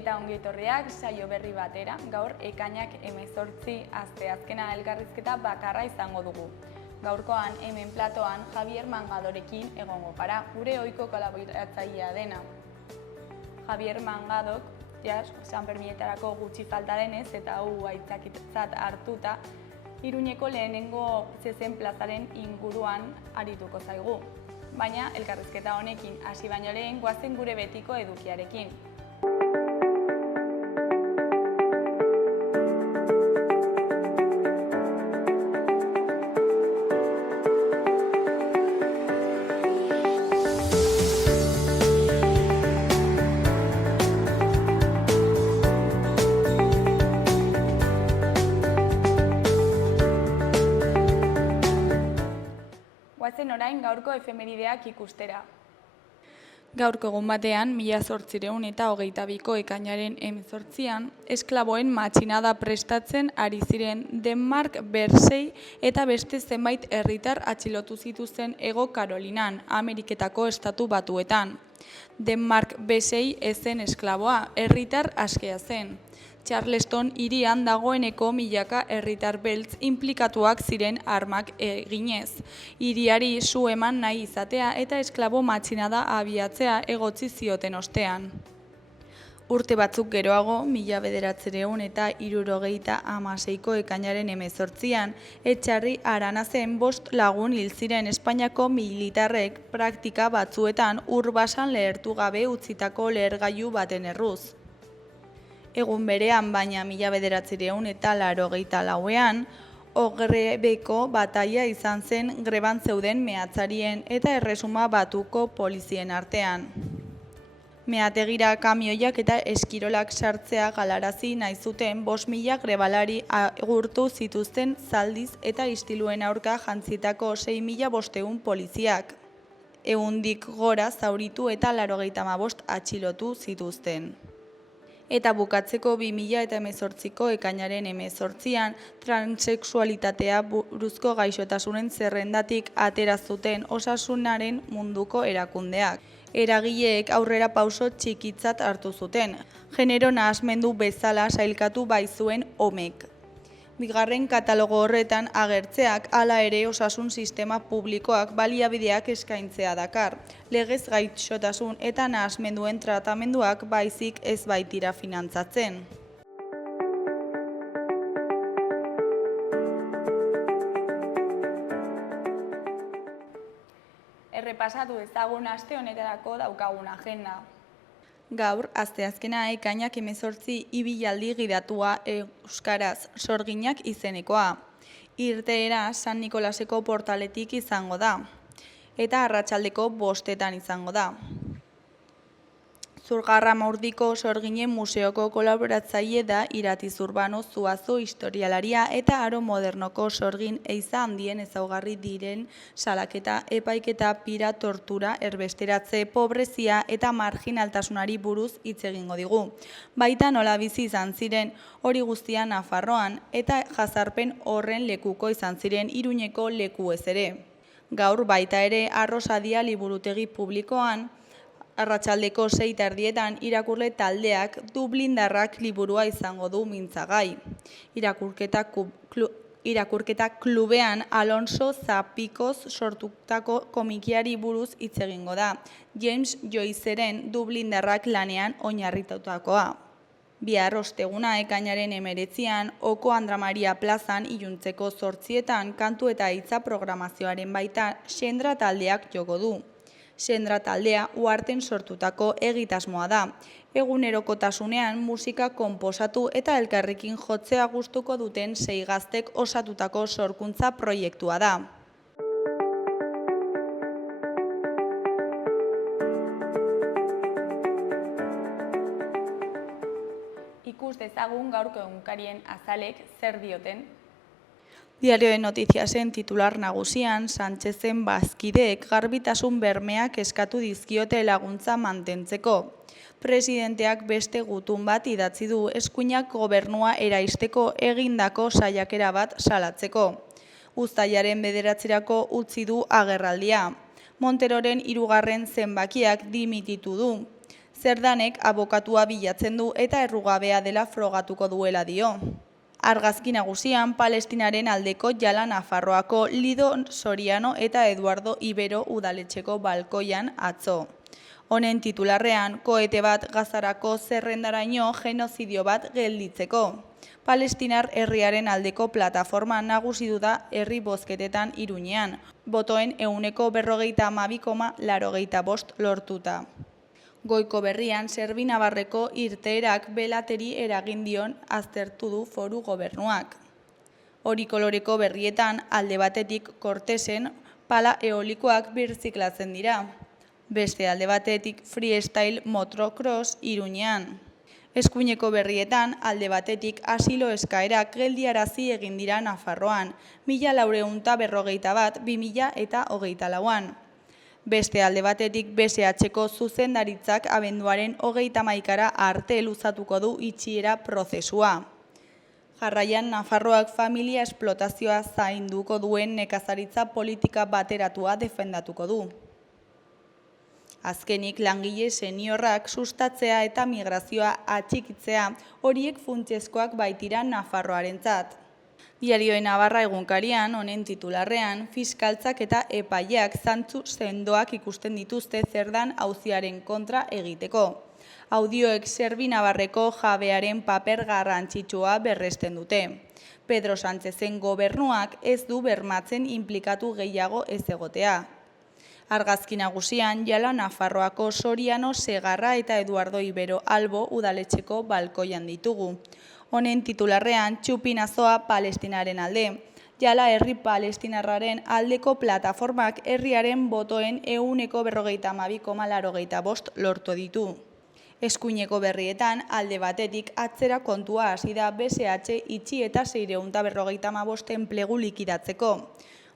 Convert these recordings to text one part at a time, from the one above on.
Eta ongi etorriak saio berri batera, gaur ekainak 18 asteazkena elkarrizketa bakarra izango dugu. Gaurkoan hemen platoan Javier Mangadorekin egongo gara, gure ohiko kolaboratzailea dena. Javier Mangadok, Sanferminetarako gutxi falta denez eta hau aitzakiatzat hartuta, Iruñeko lehenengo zezen plazaren inguruan arituko zaigu. Baina elkarrizketa honekin hasi baino lehen goazen gure betiko edukiarekin. Goazen orain gaurko efemerideak ikustera. Gaurko egun batean, 1822ko ekainaren 18an, esklaboen matxinada prestatzen ari ziren Denmark, Bersei eta beste zenbait herritar atxilotu zituzten Hego Karolinan, Ameriketako estatu batuetan. Denmark Bersei ez zen esklaboa, herritar askea zen. Charleston hirian dagoeneko milaka herritar beltz inplikatuak ziren armak eginez. Hiriari su eman nahi izatea eta esklabo matxinada abiatzea egotzi zioten ostean. Urte batzuk geroago, 1976ko ekainaren 18an, Etxarri Aranazen 5 lagun hil ziren Espainiako militarrek praktika batzuetan urbasan lehertu gabe utzitako lehergailu baten erruz. Egun berean, baina 1984ean, Ogrebeko bataila izan zen greban zeuden meatzarien eta Erresuma Batuko polizien artean. Meategira kamioiak eta eskirolak sartzea galarazi nahi zuten 5.000 grebalari agurtu zituzten zaldiz eta istiluen aurka jantzitako 6.500 poliziak. 100 gora zauritu eta 95 atxilotu zituzten. Eta bukatzeko 2018ko ekainaren 18an transexualitatea buruzko gaixotasunen zerrendatik atera zuten Osasunaren munduko erakundeak. Eragileek aurrera pauso txikitzat hartu zuten, genero nahasmendu bezala sailkatu baizuen homek. Bigarren katalogo horretan agertzeak hala ere osasun sistema publikoak baliabideak eskaintzea dakar. Legez gaixotasun eta nahasmenduen tratamenduak baizik ez baitira finantzatzen. Errepasatu ezagun aste honetarako daukagun agenda. Gaur, asteazkena ekainak 18 ibilaldi gidatua euskaraz, sorginak izenekoa. Irteera San Nikolaseko portaletik izango da, eta arratsaldeko 5etan izango da. Zurgarramurdiko Sorginen Museoko kolaboratzaile da Irati Zurbano Zuazo historialaria eta Aro Modernoko sorgin eiza handien ezaugarri diren salaketa, epaiketa, pira, tortura, erbesteratze, pobrezia eta marginaltasunari buruz hitz egingo digu. Baita nola bizi izan ziren hori guztia Nafarroan eta jazarpen horren lekuko izan ziren Iruñeko lekuez ere. Gaur baita ere Arrosadia liburutegi publikoan, arratsaldeko 6:30etan irakurle taldeak Dublindarrak liburua izango du mintzagai. Irakurketa klubean Alonso Zapikoz sortutako komikiari buruz hitz egingo da, James Joyceren Dublindarrak lanean oinarritutakoa. Bihar osteguna ekainaren 19an, Oko Andra Maria plazan iluntzeko 8etan kantu eta hitza programazioaren baita Xendra taldeak joko du. Xendra taldea uharten sortutako egitasmoa da. Egunerokotasunean musika konposatu eta elkarrekin jotzea gustuko duten 6 gaztek osatutako sorkuntza proiektua da. Ikus dezagun gaurko egunkarien azalek zer dioten. Diario de Noticiasen titular nagusian, Sánchezen bazkideek garbitasun bermeak eskatu dizkiote laguntza mantentzeko. Presidenteak beste gutun bat idatzi du eskuinak gobernua eraisteko egindako saiakera bat salatzeko. Uztailaren 9 utzi du agerraldia. Monteroren 3. zenbakiak dimititu du. Zerdanek abokatua bilatzen du eta errugabea dela frogatuko duela dio. Argazki nagusian Palestinaren aldeko Jala Nafarroako Lido Soriano eta Eduardo Ibero udaletxeko balkoian atzo. Honen titularrean, koete bat Gazarako zerrendaraino genozidio bat gelditzeko. Palestinar herriaren aldeko plataforma nagusitu da herri bozketetan Iruñean, botoen 42,85% lortuta. Goiko berrian, Serbinabarreko irteerak belateri eragin dion aztertu du foru gobernuak. Hori koloreko berrietan, alde batetik Kortesen pala eolikoak birziklatzen dira. Beste alde batetik freestyle motocross Iruñean. Eskuineko berrietan, alde batetik asilo eskaerak geldiarazi egin dira Nafarroan, 1441-2024an. Beste alde batetik BSH-ko zuzendaritzak abenduaren 31 arte luzatuko du itxiera prozesua. Jarraian, Nafarroak familia esplotazioa zainduko duen nekazaritza politika bateratua defendatuko du. Azkenik, langile seniorrak sustatzea eta migrazioa atxikitzea horiek funtsezkoak baitira Nafarroarentzat. Diarioen Navarra egunkarian, honen titularrean, fiskaltzak eta epaileak zantzu sendoak ikusten dituzte Zerdan auziaren kontra egiteko. Audioek Serbinabarreko jabearen paper garrantzitsua berresten dute. Pedro Sánchezen gobernuak ez du bermatzen inplikatu gehiago ez egotea. Argazki nagusian, Jala Nafarroako Soriano Segarra eta Eduardo Ibero Albo udaletxeko balkoian ditugu. Honen titularrean, txupinazoa Palestinaren alde. Jala herri palestinarraren aldeko plataformak herriaren botoen 42,85% lortu ditu. Eskuineko berrietan, alde batetik atzera kontua hasi da BSH itxi eta 655 enplegu likidatzeko.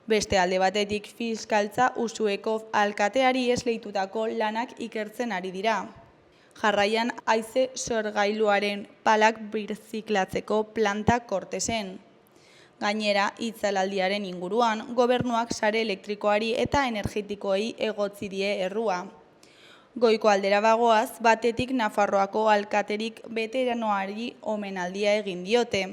Beste alde batetik fiskaltza Usueko alkateari esleitutako lanak ikertzen ari dira. Jarraian, haize sorgailuaren palak birziklatzeko planta Kortesen. Gainera, itzalaldiaren inguruan, gobernuak sare elektrikoari eta energetikoei egotzi die errua. Goiko aldera bagoaz, batetik Nafarroako alkaterik beteranoari omenaldia egin diote.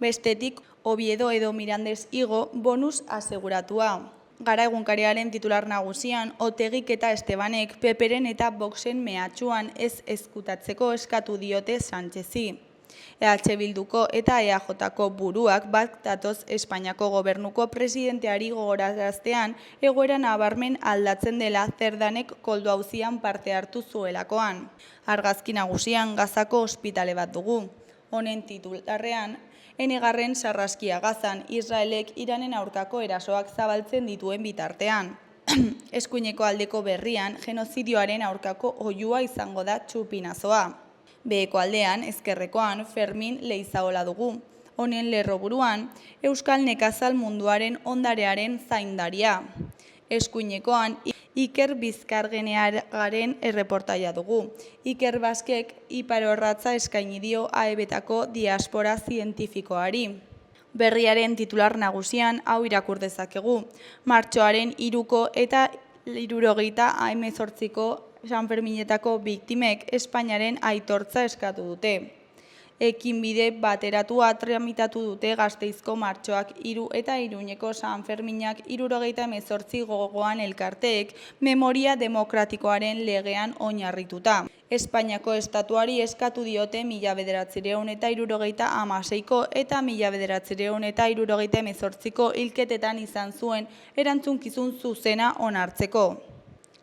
Bestetik, Oviedo edo Mirandes Igo bonus aseguratua. Gara egunkariaren titular nagusian, Otegik eta Estebanek Peperen eta Voxen mehatxuan ez ezkutatzeko eskatu diote Sánchezi. EH Bilduko eta EAJko buruak bat datoz Espainiako gobernuko presidenteari gogoraraztean egoera nabarmen aldatzen dela Zerdanek koldo auzian parte hartu zuelakoan. Argazki nagusian Gazako ospitale bat dugu. Honen titularrean, Enegarren sarraskia Gazan, Israelek Iranen aurkako erasoak zabaltzen dituen bitartean. Eskuineko aldeko berrian, genozidioaren aurkako oihua izango da txupinazoa. Beheko aldean, ezkerrekoan, Fermin Leizaola dugu. Honen lerroburuan, Euskal Nekazal munduaren ondarearen zaindaria. Eskuinekoan, Iker Bizkargeneagaren erreportaia dugu. Iker Baskek iparorratza eskaini dio AEBetako diaspora zientifikoari. Berriaren titular nagusian hau irakur dezakegu. Martxoaren 3ko eta 78ko Sanferminetako biktimek Espainiaren aitortza eskatu dute. Ekinbide bateratua tramitatu dute Gasteizko martxoak 3 eta Iruñeko Sanferminak 78 gogoan elkarteek memoria demokratikoaren legean oinarrituta. Espainiako estatuari eskatu diote 1976ko eta 1978ko hilketetan izan zuen erantzunkizun zuzena onartzeko.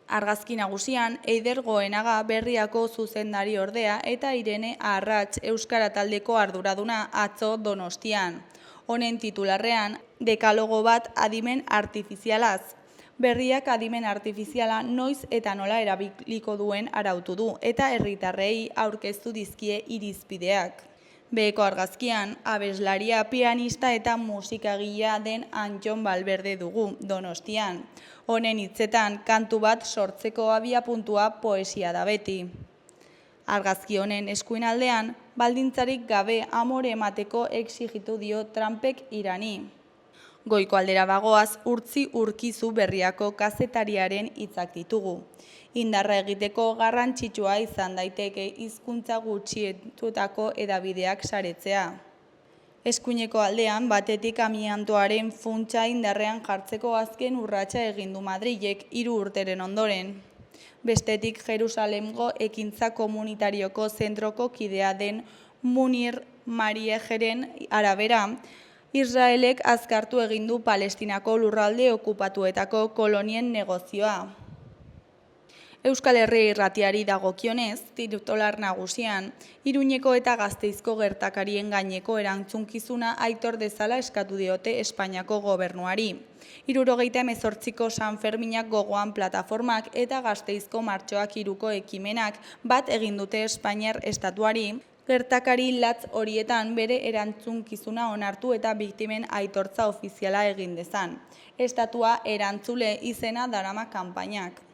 Argazki nagusian, Eider Goenaga Berriako zuzendari ordea eta Irene Arrats Euskara taldeko arduraduna atzo Donostian. Honen titularrean, dekalogo bat adimen artifizialaz. Berriak adimen artifiziala noiz eta nola erabiliko duen arautu du eta herritarrei aurkeztu dizkie irizpideak. Beheko argazkian, abeslaria, pianista eta musikagilea den Antxon Balberde dugu, Donostian. Honen hitzetan, kantu bat sortzeko abiapuntua poesia da beti. Argazki honen eskuin aldean, baldintzarik gabe amore emateko exigitu dio Trumpek Irani. Goiko aldera bagoaz, Urtzi Urkizu Berriako kazetariaren hitzak ditugu. Indarra egiteko garrantzitsua izan daiteke hizkuntza gutxietutako hedabideak saretzea. Eskuineko aldean, batetik amiantoaren funtsa indarrean jartzeko azken urratsa egin du Madrilek 3 urteren ondoren. Bestetik, Jerusalemgo ekintza komunitarioko zentroko kidea den Munir Mariejeren arabera, Israelek azkartu egin du Palestinako lurralde okupatuetako kolonien negozioa. Euskal Herria Irratiari dagokionez, titular nagusian, Iruñeko eta Gasteizko gertakarien gaineko erantzunkizuna aitor dezala eskatu diote Espainiako gobernuari. 78ko San Ferminak gogoan plataformak eta Gasteizko martxoak 3ko ekimenak bat egin dute Espainiar estatuari, gertakari latz horietan bere erantzunkizuna onartu eta biktimen aitortza ofiziala egin dezan. Estatua erantzule izena darama kanpainak.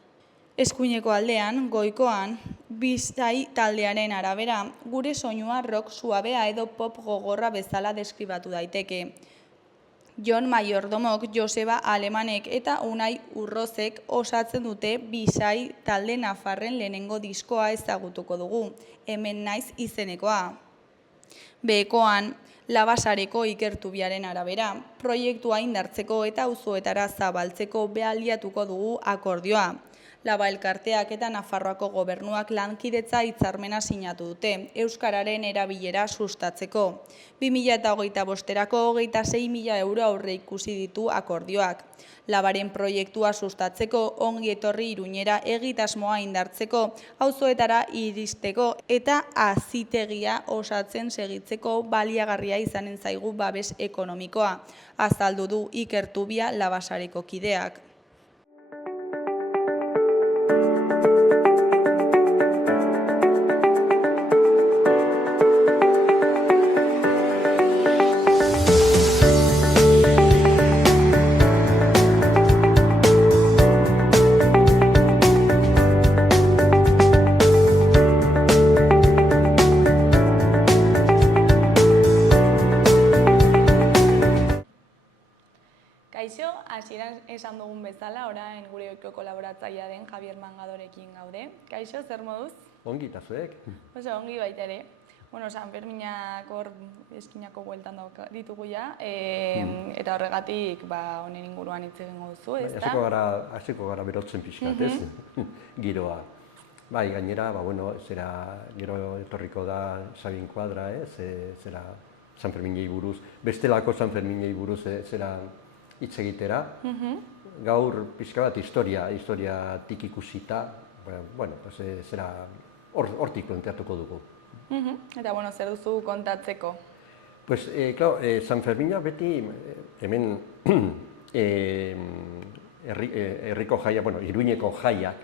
Eskuineko aldean, goikoan, Bizai taldearen arabera, gure soinua rock suabea edo pop gogorra bezala deskribatu daiteke. Jon Mayordomok, Joseba Alemanek eta Unai Urrozek osatzen dute Bizai talde nafarren lehenengo diskoa ezagutuko dugu, Hemen naiz izenekoa. Behekoan, Labasareko Ikertubiaren arabera, proiektua indartzeko eta auzoetara zabaltzeko baliatuko dugu akordioa. Laba elkarteak eta Nafarroako gobernuak lankidetza hitzarmena sinatu dute, euskararen erabilera sustatzeko. 2025erako 26.000 euro aurreikusi ditu akordioak. Labaren proiektua sustatzeko, ongi etorri Iruñera egitasmoa indartzeko, auzoetara iristeko eta hazitegia osatzen segitzeko baliagarria izanen zaigu babes ekonomikoa, azaldu du Ikertubia Labasareko kideak. Kaixo, hasieran esan dugun bezala, orain gure ohiko kolaboratzailea den Javier Mangadorekin gaude. Kaixo, zer moduz? Ongi, eta zuek? Oso, ongi baita ere. Bueno, San Ferminak hor eskinako bueltan ditugu ja, eta horregatik honen inguruan hitz egingo duzu, ezta? Hasiko gara berotzen pixkat, ez? Giroa. Bai, gainera, gero etorriko da Sabin Kuadra, zera San Ferminei buruz, bestelako San Ferminei buruz, zera hitz egitera, gaur pixka bat historiatik ikusita, zera hortik planteatuko dugu. Eta, zer duzu kontatzeko? Pues, San Fermina beti hemen herriko jaia, Iruñeko jaiak,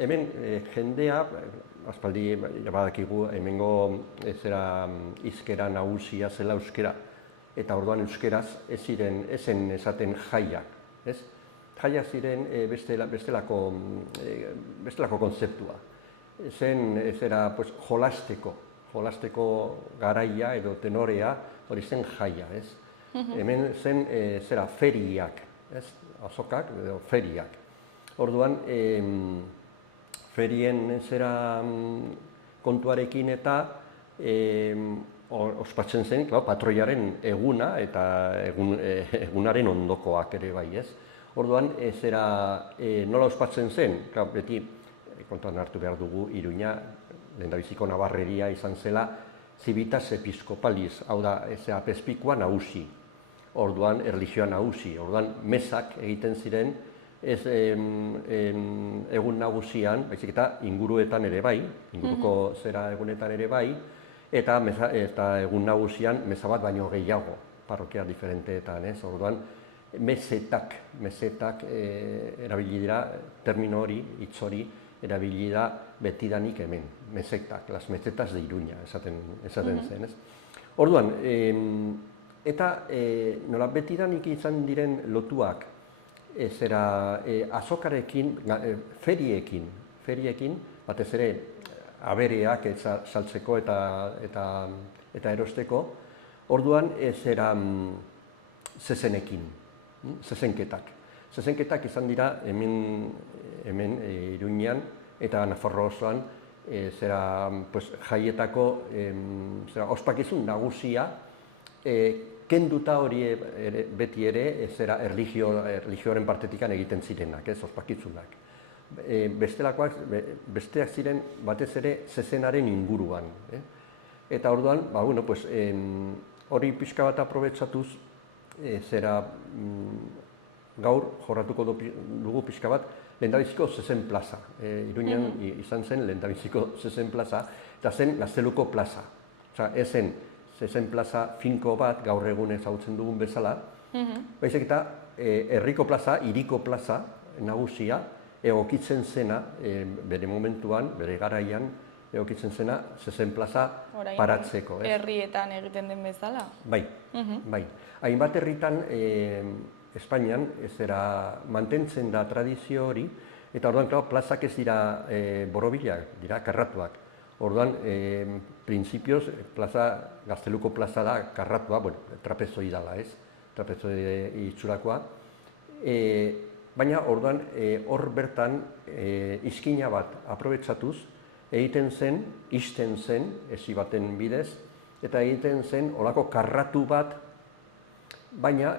hemen jendea, aspaldi badakigu, hemengo zera hizkera nagusia zela euskera, eta orduan euskeraz ezen esaten jaiak, ez? Jaiak ziren bestelako kontzeptua. Zen jolasteko garaia edo tenorea hori zen jaia, ez? Hemen zen feriak, ez? Azokak edo feriak. Orduan, ferien kontuarekin eta ospatzen zen, patroiaren eguna eta egunaren ondokoak ere bai, ez? Orduan, nola ospatzen zen? Beti, kontuan hartu behar dugu, Iruña, lehendabiziko nabarreria izan zela, civitas episcopaliz, hau da, apezpikua nagusi, orduan, erlijioa nagusi, orduan, mesak egiten ziren, ez egun nagusian, baizik eta inguruetan ere bai, inguruko zera egunetan ere bai, eta egun nagusian meza bat baino gehiago, parrokia diferenteetan, ez? Orduan, mesetak erabili dira, termino hori, hitz hori, erabili da betidanik hemen, mesetak, las mesetas de Iruña, esaten zen, ez? Orduan, eta nola betidanik izan diren lotuak, azokarekin, feriekin, batez ere, abereak saltzeko eta erosteko, Orduan zera zezenekin, zezenketak. Zezenketak izan dira hemen Iruñean eta Nafarroa osoan jaietako ospakizun nagusia kenduta hori beti ere erlijioaren partetikan egiten zirenak, ospakizunak. Besteak ziren batez ere zezenaren inguruan. Eta orduan, hori pixka bat aprobetsatuz, gaur jorratuko dugu pixka bat lehendabiziko zezen plaza. Iruñean izan zen lehendabiziko zezen plaza, eta zen Gazteluko plaza. Ez zen zezen plaza finko bat gaur egun ezagutzen dugun bezala, baizik eta herriko plaza, hiriko plaza nagusia, egokitzen zena, bere momentuan, bere garaian, egokitzen zena zezen plaza paratzeko. Herrietan egiten den bezala? Bai. Hainbat herritan Espainian mantentzen da tradizio hori, eta orduan, plazak ez dira borobilak, dira karratuak. Orduan, printzipioz, Gazteluko plaza da karratua, trapezoidala, ez? Trapezoi itxurakoa. Baina, orduan, hor bertan, izkina bat aprobetsatuz, egiten zen, ixten zen, esi baten bidez, eta egiten zen olako karratu bat, baina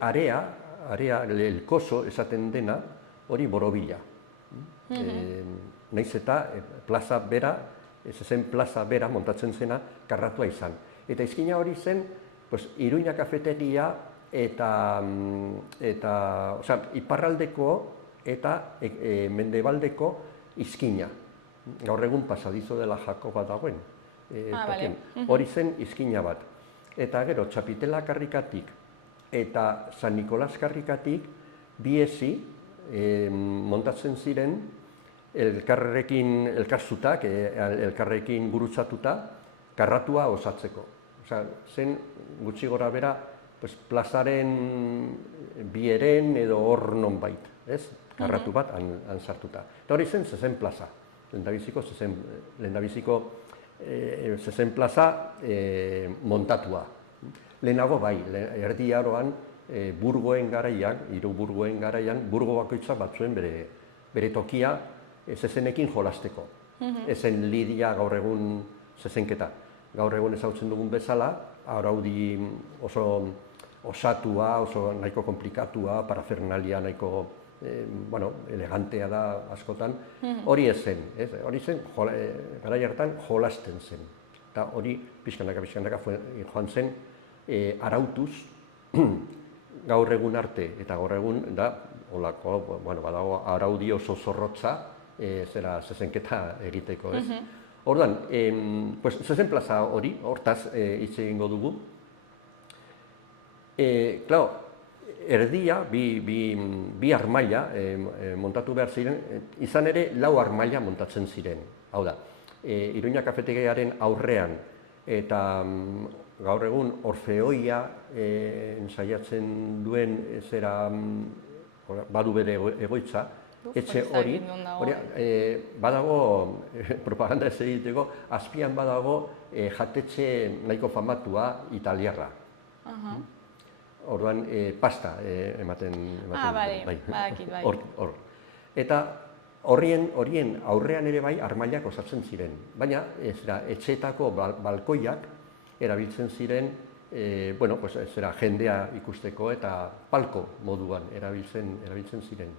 area, elkoso esaten dena, hori borobila. Naiz eta plaza bera, zezen plaza bera montatzen zena karratua izan. Eta izkina hori zen, Iruña kafeteria eta iparraldeko eta mendebaldeko izkina. Gaur egun pasadizo dela Jakoba dagoen. Hori zen izkina bat. Eta gero, Txapitela karrikatik eta San Nikolas karrikatik biezi montatzen ziren elkarzutak, elkarrekin gurutzatuta, karratua osatzeko. Zen gutxi gora bera plazaren bieren edo hor nonbait, karratu bat han sartuta. Eta hori zen zezen plaza, lehendabiziko zezen plaza montatua. Lehenago bai, erdi aroan, burgoen garaian, hiru burgoen garaian, burgo bakoitza batzuen bere tokia zezenekin jolasteko. Ezen lidia gaur egun zezenketa. Gaur egun ezagutzen dugun bezala, araudi oso osatua, oso nahiko komplikatua, parafernalia nahiko elegantea da askotan, hori ez zen. Hori zen, garai hartan jolasten zen. Eta hori pixkanaka joan zen arautuz gaur egun arte. Eta gaur egun da, badago araudi oso zorrotza zezenketa egiteko. Orduan, zezen plaza hori, hortaz hitz egingo dugu. Erdia, bi armaila montatu behar ziren, izan ere lau armaila montatzen ziren. Hau da, Iruña kafetegiaren aurrean eta gaur egun Orfeoia ensaiatzen duen badu bere egoitza, etxe hori, badago, propaganda ez egiteko, azpian badago jatetxe nahiko famatua italiarra. Orduan, pasta ematen. Badakit, bai. Eta horien aurrean ere bai armailak osatzen ziren. Baina, etxeetako balkoiak erabiltzen ziren, jendea ikusteko eta palko moduan erabiltzen ziren.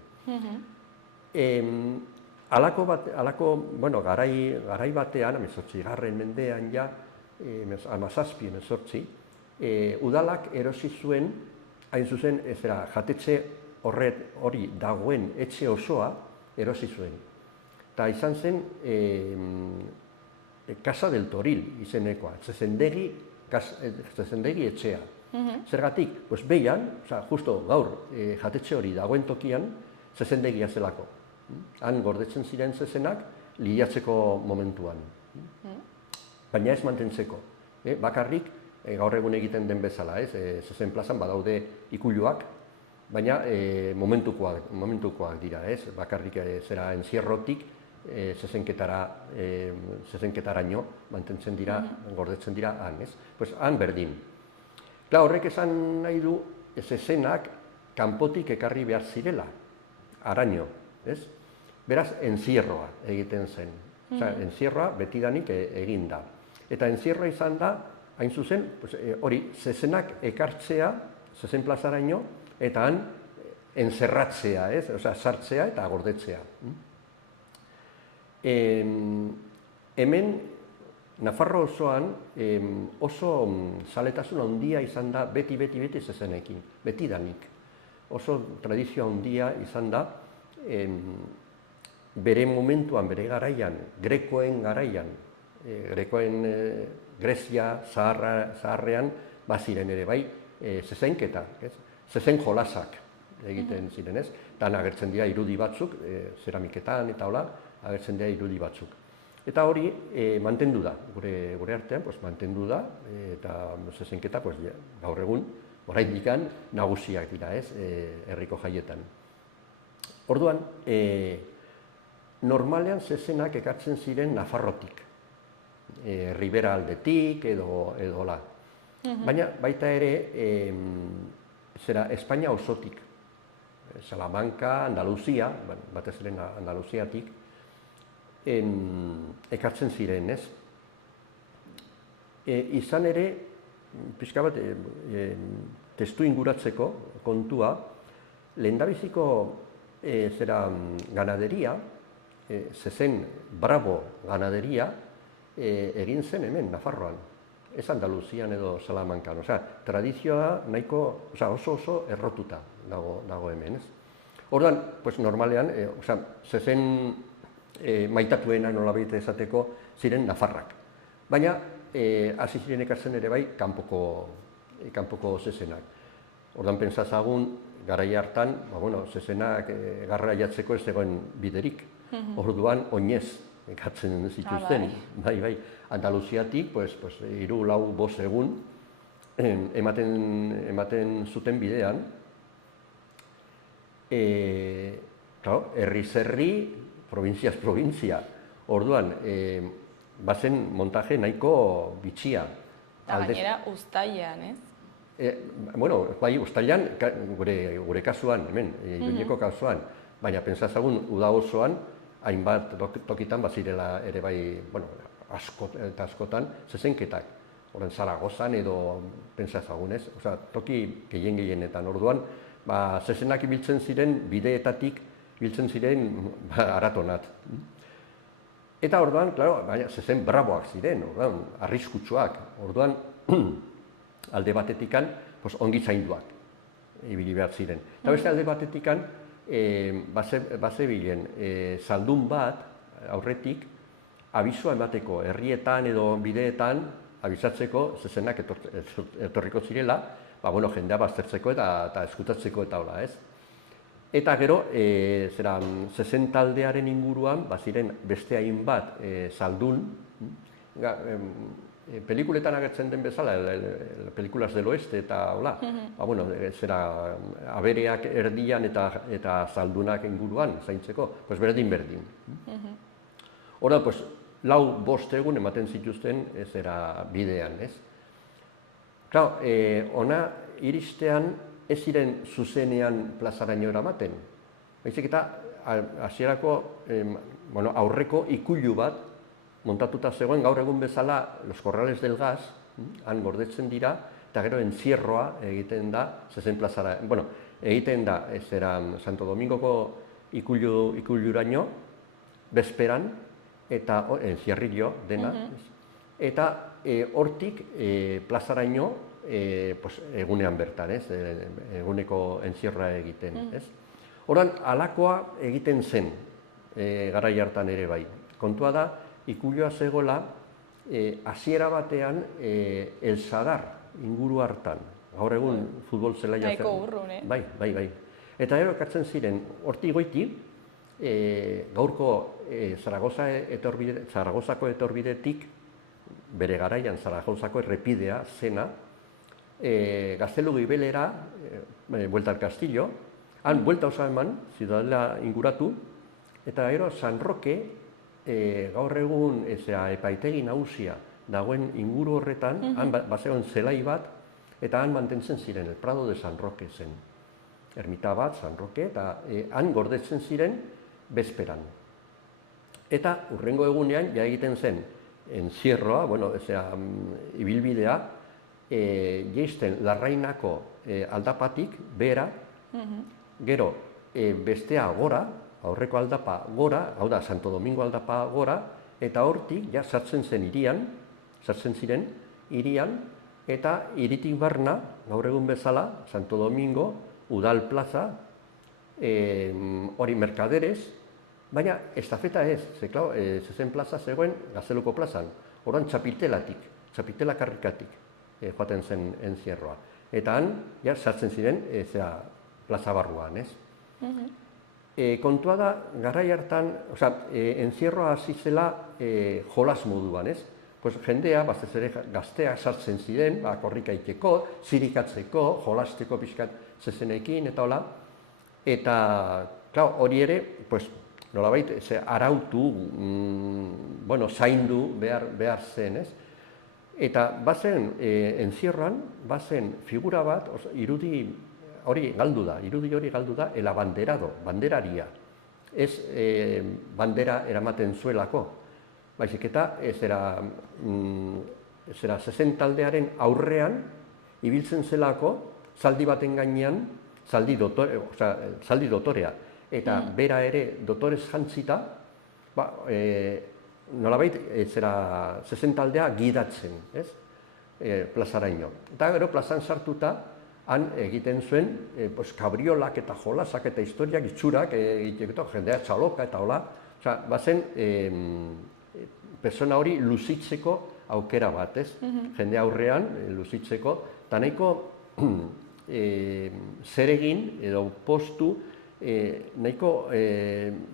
Garai batean, 18. mendean ja, 17, udalak erosi zuen, hain zuzen, jatetxe hori dagoen etxe osoa erosi zuen. Eta izan zen Casa del Toril izenekoa, zezendegi etxea. Zergatik, behian, justo gaur jatetxe hori dagoen tokian, zezendegia zelako. Han gordetzen ziren zezenak liatzeko momentuan. Baina ez mantentzeko. Bakarrik, gaur egun egiten den bezala, zezen plazan badaude ikuluak, baina momentukoak dira, bakarrik enzierrotik zezenketaraino mantentzen dira, gordetzen dira han, han berdin. Horrek esan nahi du, zezenak kanpotik ekarri behar zirela, haraino, ez? Beraz, enzierroa egiten zen. Enzierroa betidanik egin da. Eta enzierroa izan da, hain zuzen, hori, zezenak ekartzea, zezen plazaraino, eta han enzerratzea, ez? Sartzea eta gordetzea. Hemen, Nafarro osoan oso zaletasun handia izan da beti zezenekin, betidanik. Oso tradizio handia izan da, bere momentuan, bere garaian, grekoen garaian, grekoen Grezia zaharrean baziren ere bai zezenketa, zezen jolasak egiten ziren, ez? Dan agertzen dira irudi batzuk, zeramiketan eta hola, agertzen dira irudi batzuk. Eta hori mantendu da, gure artean mantendu da, eta zezenketa gaur egun, oraindik nagusiak dira, ez, herriko jaietan. Orduan, normalean zezenak ekartzen ziren Nafarrotik, Ribera aldetik edo hola. Baina baita ere, Espainia osotik, Salamanca, Andaluzia, batez ere Andaluziatik, ekartzen ziren, ez? Izan ere, pixka bat, testu inguratzeko kontua, lehendabiziko ganaderia, zezen bravo ganaderia, egin zen hemen, Nafarroan. Ez Andaluzian edo Salamancan. Tradizioa nahiko, oso errotuta dago hemen, ez? Orduan, normalean, zezen maitatuena nolabait esateko ziren Nafarrak. Baina, hasi ziren ekartzen ere bai kanpoko zezenak. Orduan, pentsazagun, garai hartan, zezenak garraiatzeko ez zegoen biderik. Orduan, oinez ekartzen zituzten. Bai, Andaluziatik, 3, 4, 5 egun ematen zuten bidean. Herriz herri, probintziaz provintzia. Orduan, bazen montaje nahiko bitxia. Eta gainera uztailean, ez? Bai, uztailean, gure kasuan, hemen, Iruñeko kasuan, baina pentsazagun uda osoan, hainbat tokitan bazirela ere bai, askotan, zezenketak. Horren Zaragozan edo pentsazagun, ez? Toki gehienetan. Orduan, zezenak ibiltzen ziren bideetatik, biltzen ziren aratonat. Eta orduan, zezen braboak ziren, arriskutsuak. Orduan, alde batetikan, ongi zainduak ibili behar ziren. Eta beste alde batetikan, bazebilen zaldun bat, aurretik, abizua emateko herrietan edo bideetan, abizatzeko zezenak etorriko zirela, jendea baztertzeko eta eskutatzeko eta hola, ez? Eta gero, zezen taldearen inguruan, ziren beste hainbat zaldun, pelikuletan agertzen den bezala, pelikulas del oeste eta hola, abereak erdian eta zaldunak inguruan zaintzeko, berdin. Hora, 4-5 egun ematen zituzten bidean, ez? Claro, ona iristean ez ziren zuzenean plazaraino eramaten. Baizik eta hasierako aurreko ikullu bat montatuta zegoen gaur egun bezala Los Corrales del Gas, han gordetzen dira, eta gero enzierroa egiten da zezen plazara. Egiten da Santo Domingoko ikulluraino, bezperan, eta enzierrillo dena, eta hortik plazaraino egunean bertan, eguneko enzierra egiten. Horan, alakoa egiten zen, garai hartan ere bai. Kontua da, ikulloa zegoela, hasiera batean, El Sadar inguru hartan. Gaur egun futbol zelaia zen. Nahiko urrun, Bai. Eta gero ekartzen ziren, hortik goiti, gaurko Zaragozako etorbidetik, bere garaian Zaragozako errepidea zena, Gaztelu Gibelera, Buelta al Castillo, han buelta osa eman, Zidadela inguratu, eta gero San Roque, gaur egun epaitegi nagusia dagoen inguru horretan, han bazegoen zelai bat, Eta han mantentzen ziren, el Prado de San Roque zen. Ermita bat, San Roque, eta han gordetzen ziren bezperan. Eta hurrengo egunean, ja egiten zen, enzierroa, ibilbidea, jeisten Larrainako aldapatik behera, gero bestea gora, aurreko aldapa gora, hau da, Santo Domingo aldapa gora, eta hortik ja sartzen ziren hirian, eta hiritik barna, gaur egun bezala, Santo Domingo, Udal Plaza, hori Mercaderes, baina estafeta ez, zezen plaza zegoen Gazteluko plazan, horan txapitela karrikatik joaten zen enzierroa. Eta han, ja, sartzen ziren, plaza barruan, ez? Kontua da, garai hartan, enzierroa hasi zela jolas moduan, ez? Pues jendea, batez ere gazteak sartzen ziren, korrika iteko, zirikatzeko, jolasteko pixkat zezenekin, eta hola. Eta, hori ere, nolabait, arautu, zaindu behar zen, ez? Eta bazen, enzierroan, bazen figura bat, irudi hori galdu da, el abanderado, banderaria. Ez bandera eramaten zuelako. Baizik eta, zezen taldearen aurrean, ibiltzen zelako, zaldi baten gainean, zaldi dotorea. Eta bera ere dotorez jantzita, nolabait, zezen taldea gidatzen, ez? Plazaraino. Eta gero, plazan sartuta, han egiten zuen, kabriolak eta jolasak eta historiak, itxurak, jendea txaloka eta hola. Bazen, persona hori luzitzeko aukera bat, ez? Jende aurrean, luzitzeko, eta nahiko zeregin edo postu nahiko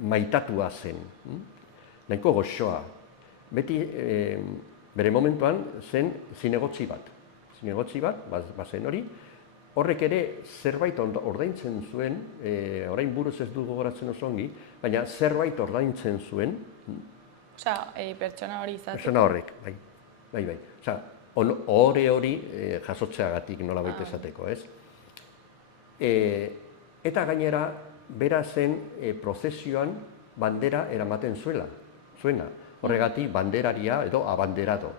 maitatua zen, nahiko goxoa. Beti, bere momentuan, zen zinegotzi bat, bazen hori, horrek ere zerbait ordaintzen zuen, orain buruz ez du gogoratzen oso ongi, baina zerbait ordaintzen zuen. Pertsona hori izaten. Pertsona horrek, bai. Ohore hori jasotzeagatik nolabait esateko, ez? Eta gainera, bera zen prozesioan bandera eramaten zuena. Horregatik banderaria edo abanderado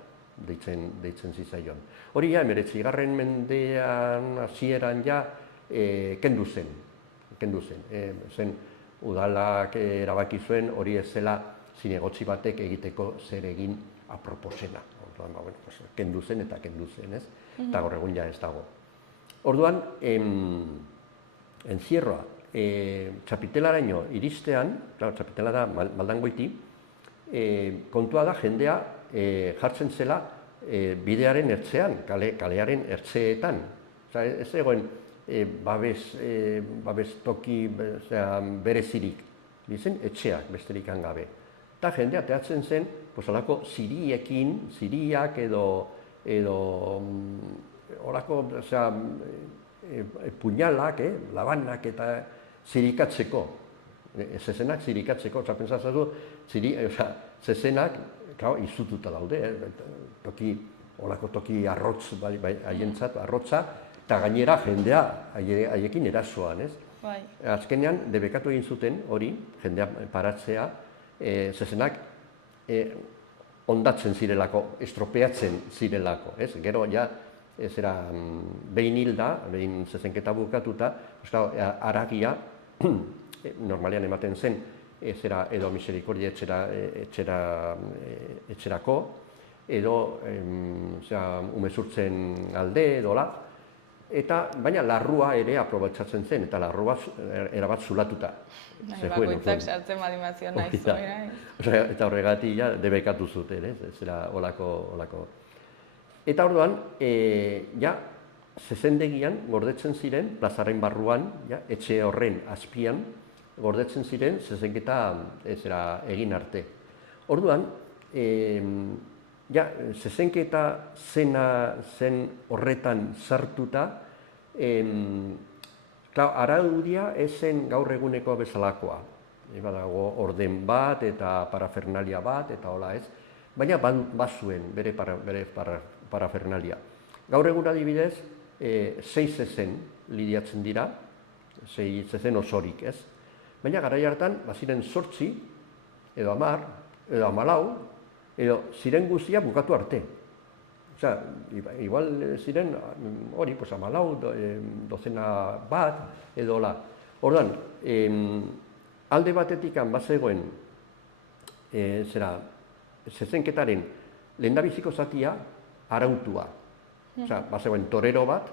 deitzen zizaion. Hori ja, 19. mendean hasieran ja kendu zen. Zen udalak erabaki zuen hori ez zela zinegotzi batek egiteko zer egin aproposena. Kendu zen, ez? Eta gaur egun ja ez dago. Orduan, enzierroa, txapitelaraino iristean, txapitela da Maldangoiti, kontua da jendea jartzen zela bidearen ertzean, kalearen ertzeetan. Ez egoen babes toki berezirik, dizen etxeak besterik gabe. Eta jendea teatzen zen, alako ziriak edo horako puñalak, labanak eta zirikatzeko. Zezenak zirikatzeko, pentsatzen zezenak izututa daude, horako toki arrotz, haientzat, arrotza, eta gainera jendea haiekin erasoan, ez? Azkenean, debekatu egin zuten hori, jendea paratzea, zezenak ondatzen zirelako, estropeatzen zirelako, ez? Gero, ja, behin hilda, behin zezenketa bukatuta, haragia, normalean ematen zen, edo miserikordia etxerako, edo umezurtzen alde, edola, baina larrua ere aprobatzatzen zen, eta larrua erabat zulatuta. Bakoitzak sartzen badimazion nahi zoira. Eta horregatik debekatu zuten, ez zera olako. Eta orduan, zezendegian gordetzen ziren, plazaren barruan, etxe horren azpian, gordetzen ziren zezenketa egin arte. Orduan, zezenketa zen horretan sartuta, araudia ezen gaur eguneko bezalakoa. Badago orden bat eta parafernalia bat eta hola ez, baina bazuen bere parafernalia. Gaur egun adibidez, sei zezen lidiatzen dira, 6 zezen osorik, ez? Baina garai hartan, ziren 8, edo 10, edo 14, edo ziren guztia bukatu arte. Osea, igual ziren, hori, 14, dozena bat, edo hola. Orduan, alde batetik bazegoen, zezenketaren lehendabiziko zatia arautua. Osea, bazegoen torero bat,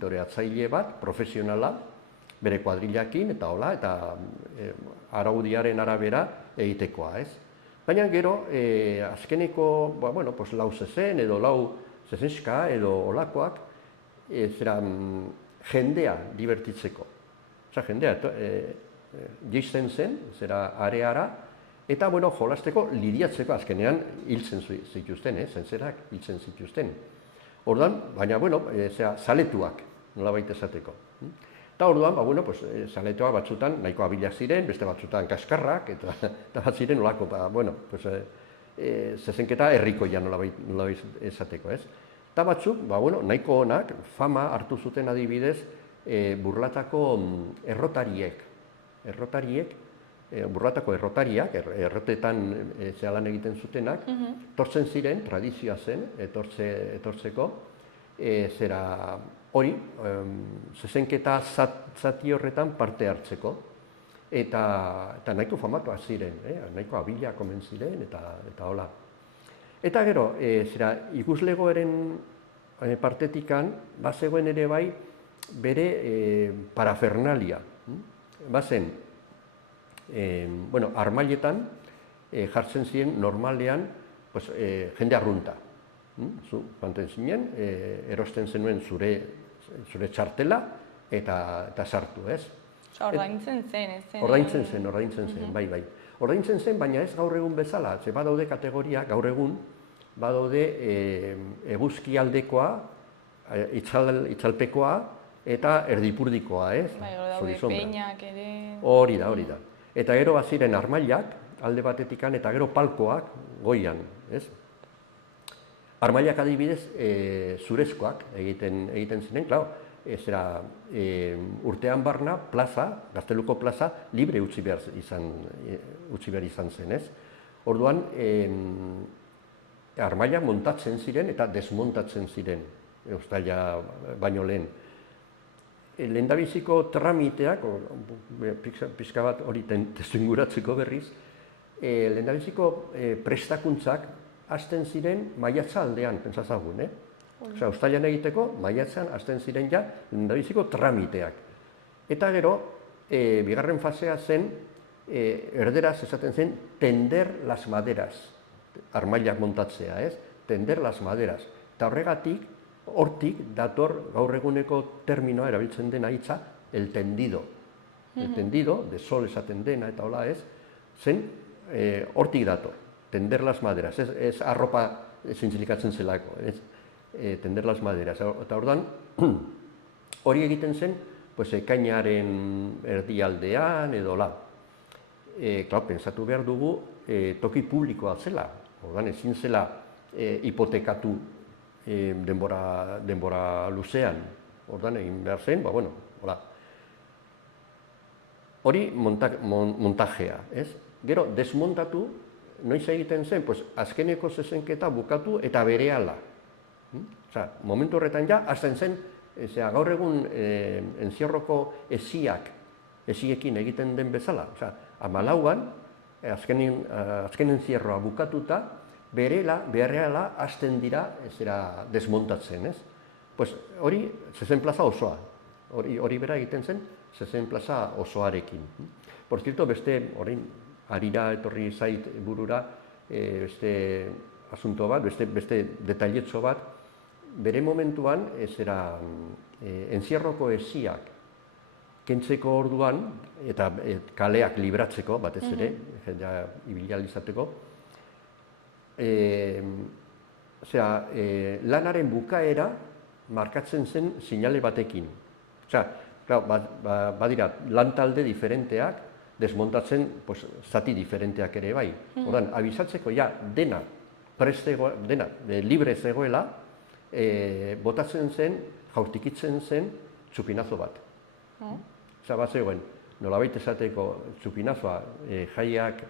toreatzaile bat, profesionala, bere kuadrilakin eta hola, eta araudiaren arabera egitekoa, ez? Baina gero, azkeneko, lau zezen edo lau zezenska edo holakoak, jendea divertitzeko. Osea, jendea jaisten zen, areara, eta, jolasteko lidiatzeko azkenean hiltzen zituzten, zentzerak hiltzen zituzten. Orduan, baina, zaletuak, nolabait esateko. Eta orduan, zaletuak batzutan nahiko abilak ziren, beste batzutan kaskarrak, eta bat ziren nolako, zezenketa herrikoia nolabait esateko, ez? Eta batzuk, nahiko onak, fama hartu zuten adibidez, burlatako errotariek. Burlatako errotariak, errotetan zehalan egiten zutenak, tortzen ziren, tradizioa zen, etortzeko, hori, zezenketa zati horretan parte hartzeko, eta nahiko famatuak ziren, nahiko abilak omen ziren, eta hola. Eta gero, ikuslegoaren partetikan, bazegoen ere bai, bere parafernalia. Bazen, armailetan jartzen ziren normalean jende arrunta. Zu, joanten zinen, erosten zenuen zure txartela eta sartu, ez? Ordaintzen zen, ez zen? Ordaintzen zen, bai. Ordaintzen zen, baina ez gaur egun bezala, ze badaude kategoria, gaur egun, badaude eguzkialdekoa, itzalpekoa eta erdipurdikoa, ez? Bai, daude peinak ere... Hori da. Eta gero baziren armailak, alde batetikan, eta gero palkoak goian, ez? Armailak adibidez zurezkoak egiten ziren, klar, urtean barna plaza, Gazteluko plaza, libre utzi behar izan zen, ez? Orduan, armailak montatzen ziren eta desmontatzen ziren, uztaila baino lehen. Lehendabiziko tramiteak, pixka bat hori testuinguratzeko berriz, lehendabiziko prestakuntzak hasten ziren maiatza aldean, pentsazagun, Osea, uztailan egiteko, maiatzan hasten ziren ja lehendabiziko tramiteak. Eta gero, bigarren fasea zen, erderaz esaten zen, tender las maderas, armailak montatzea, ez? Tender las maderas. Eta horregatik, hortik dator gaur eguneko terminoa erabiltzen dena hitza, el tendido. El tendido, de sol esaten dena eta hola ez, zen hortik dator, tender las maderas, ez arropa zintzilikatzen zelako, ez? Tender las maderas. Eta orduan, hori egiten zen, ekainaren erdialdean edo la. Pentsatu behar dugu, toki publikoa zela, orduan ezin zela hipotekatu denbora luzean, orduan egin behar zen, hola. Hori montajea, ez? Gero, desmontatu, noiz egiten zen, azkeneko zezenketa bukatu eta berehala. Momentu horretan ja, hasten zen, gaur egun entzierroko esiekin egiten den bezala. 14an, azken entzierroa bukatuta, berehala hasten dira desmontatzen, ez? Hori, zezen plaza osoa. Hori bera egiten zen, zezen plaza osoarekin. Por cierto, beste, orain, harira etorri zait burura, beste asunto bat, beste detailetxo bat, bere momentuan, entzierroko esiak kentzeko orduan, eta kaleak libratzeko, batez ere, jendea ibilializateko, lanaren bukaera markatzen zen sinale batekin. Badira, lan talde diferenteak, desmontatzen zati diferenteak ere bai. Ordan, abisatzeko ja dena libre zegoela, botatzen zen, jaurtikitzen zen txupinazo bat. Osa, bat zegoen, nolabait esateko txupinazoa jaiak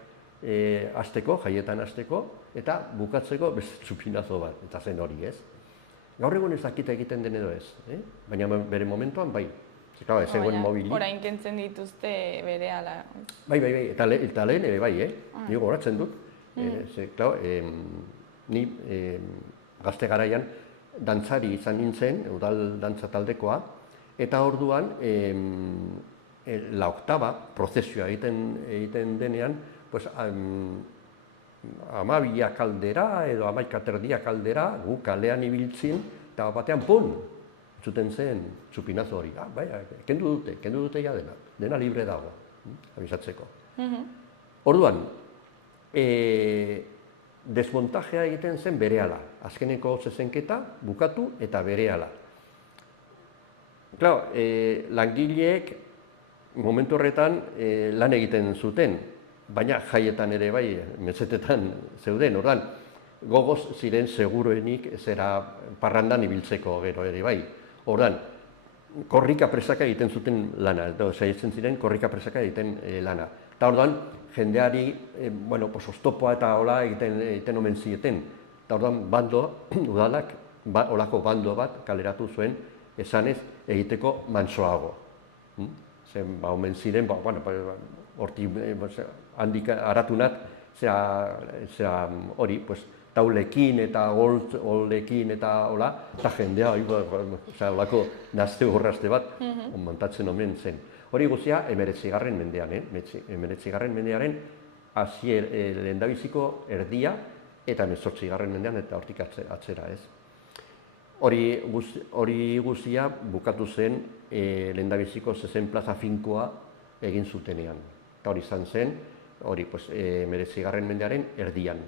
jaietan hasteko, eta bukatzeko beste txupinazo bat, eta zen hori, ez? Gaur egun ez dakita egiten den edo ez, baina bere momentuan bai. Ez zegoen mobilik. Orain kentzen dituzte berehala. Bai, eta lehen ere bai, nire goratzen dut. Ni gazte garaian dantzari izan nintzen, udal dantza taldekoa, eta orduan la oktaba, prozesioa egiten denean, amabiak aldera edo amaika terdiak aldera, gu kalean ibiltzin, eta batean pun, zuten zen txupinazo hori. Kendu dute ja dena libre dago, abisatzeko. Orduan, desmontajea egiten zen berehala. Azkeneko zezenketa, bukatu eta berehala. Claro, langileek momentu horretan lan egiten zuten, baina jaietan ere bai, metzetetan zeuden, ordan, gogoz ziren seguruenik zera parrandan ibiltzeko gero ere bai. Ordan, korrika presaka egiten zuten lana, saiatzen ziren korrika presaka egiten lana. Eta ordan, jendeari, oztopoa eta hola egiten omen zieten. Eta ordan, udalak, olako bando bat kaleratu zuen, esanez egiteko mantsoago. Zen, omen ziren, hortik handik aratunat, hori, taulekin eta goldekin eta hola, eta jendea, olako nazte urraste bat, montatzen omen zen. Hori guztia, 19. mendean, 19. mendearen lehendabiziko erdia, eta 18. mendean, eta hortik atzera, ez. Hori guztia bukatu zen lehendabiziko 60 plaza finkoa egin zutenean. Eta hori izan zen, hori 19. mendearen erdian.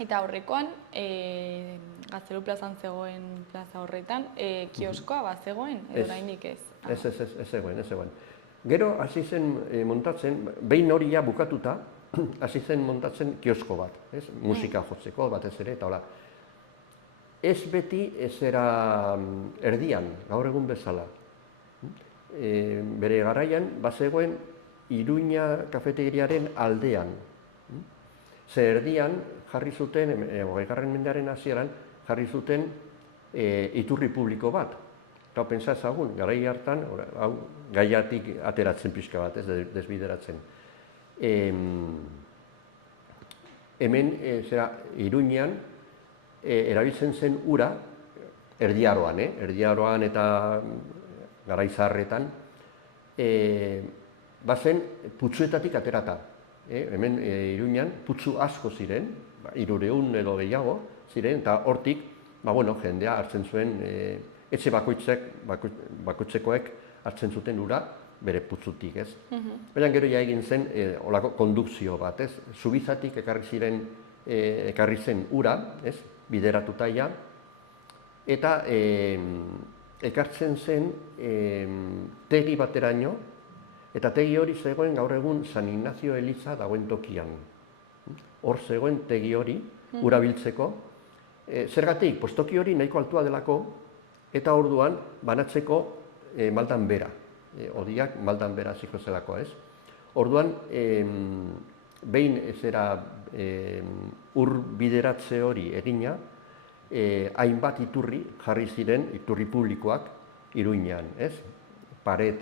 Eta horrekoan, Gaztelu plazan zegoen plaza horretan, kioskoa bat zegoen, edo oraindik ez? Ez zegoen. Gero, hasi zen montatzen, behin horia bukatuta, hasi zen montatzen kiosko bat, musika jotzeko, batez ere, eta hola. Ez beti ez era erdian, gaur egun bezala. Bere garaian, bazegoen Iruña kafeteriaren aldean. Ze erdian jarri zuten, 20. mendearen hasieran, jarri zuten iturri publiko bat. Eta pentsa ezagun, garai hartan, gaiatik ateratzen pixka bat, ez desbideratzen. Hemen, Iruñean, erabiltzen zen ura, erdiaroan eta garai zaharretan, bazen putzuetatik aterata. Hemen Iruñan putzu asko ziren, 300 edo gehiago ziren, eta hortik, jendea hartzen zuen, etxe bakoitzekoek hartzen zuten ura bere putzutik, ez. Baina gero ja egin zen olako kondukzio bat, ez. Zubizatik ekarri zen ura, ez, bideratuta ja, eta ekartzen zen tegi bateraino, eta tegi hori zegoen gaur egun San Ignacio eliza dagoen tokian. Hor zegoen tegi hori, ura biltzeko. Zergatik, toki hori nahiko altua delako, eta orduan banatzeko maldan bera. Hodiak maldan bera ziko zelako, ez? Orduan, behin zera ur bideratze hori egina, hainbat iturri jarri ziren, iturri publikoak, Iruñean, ez? Paret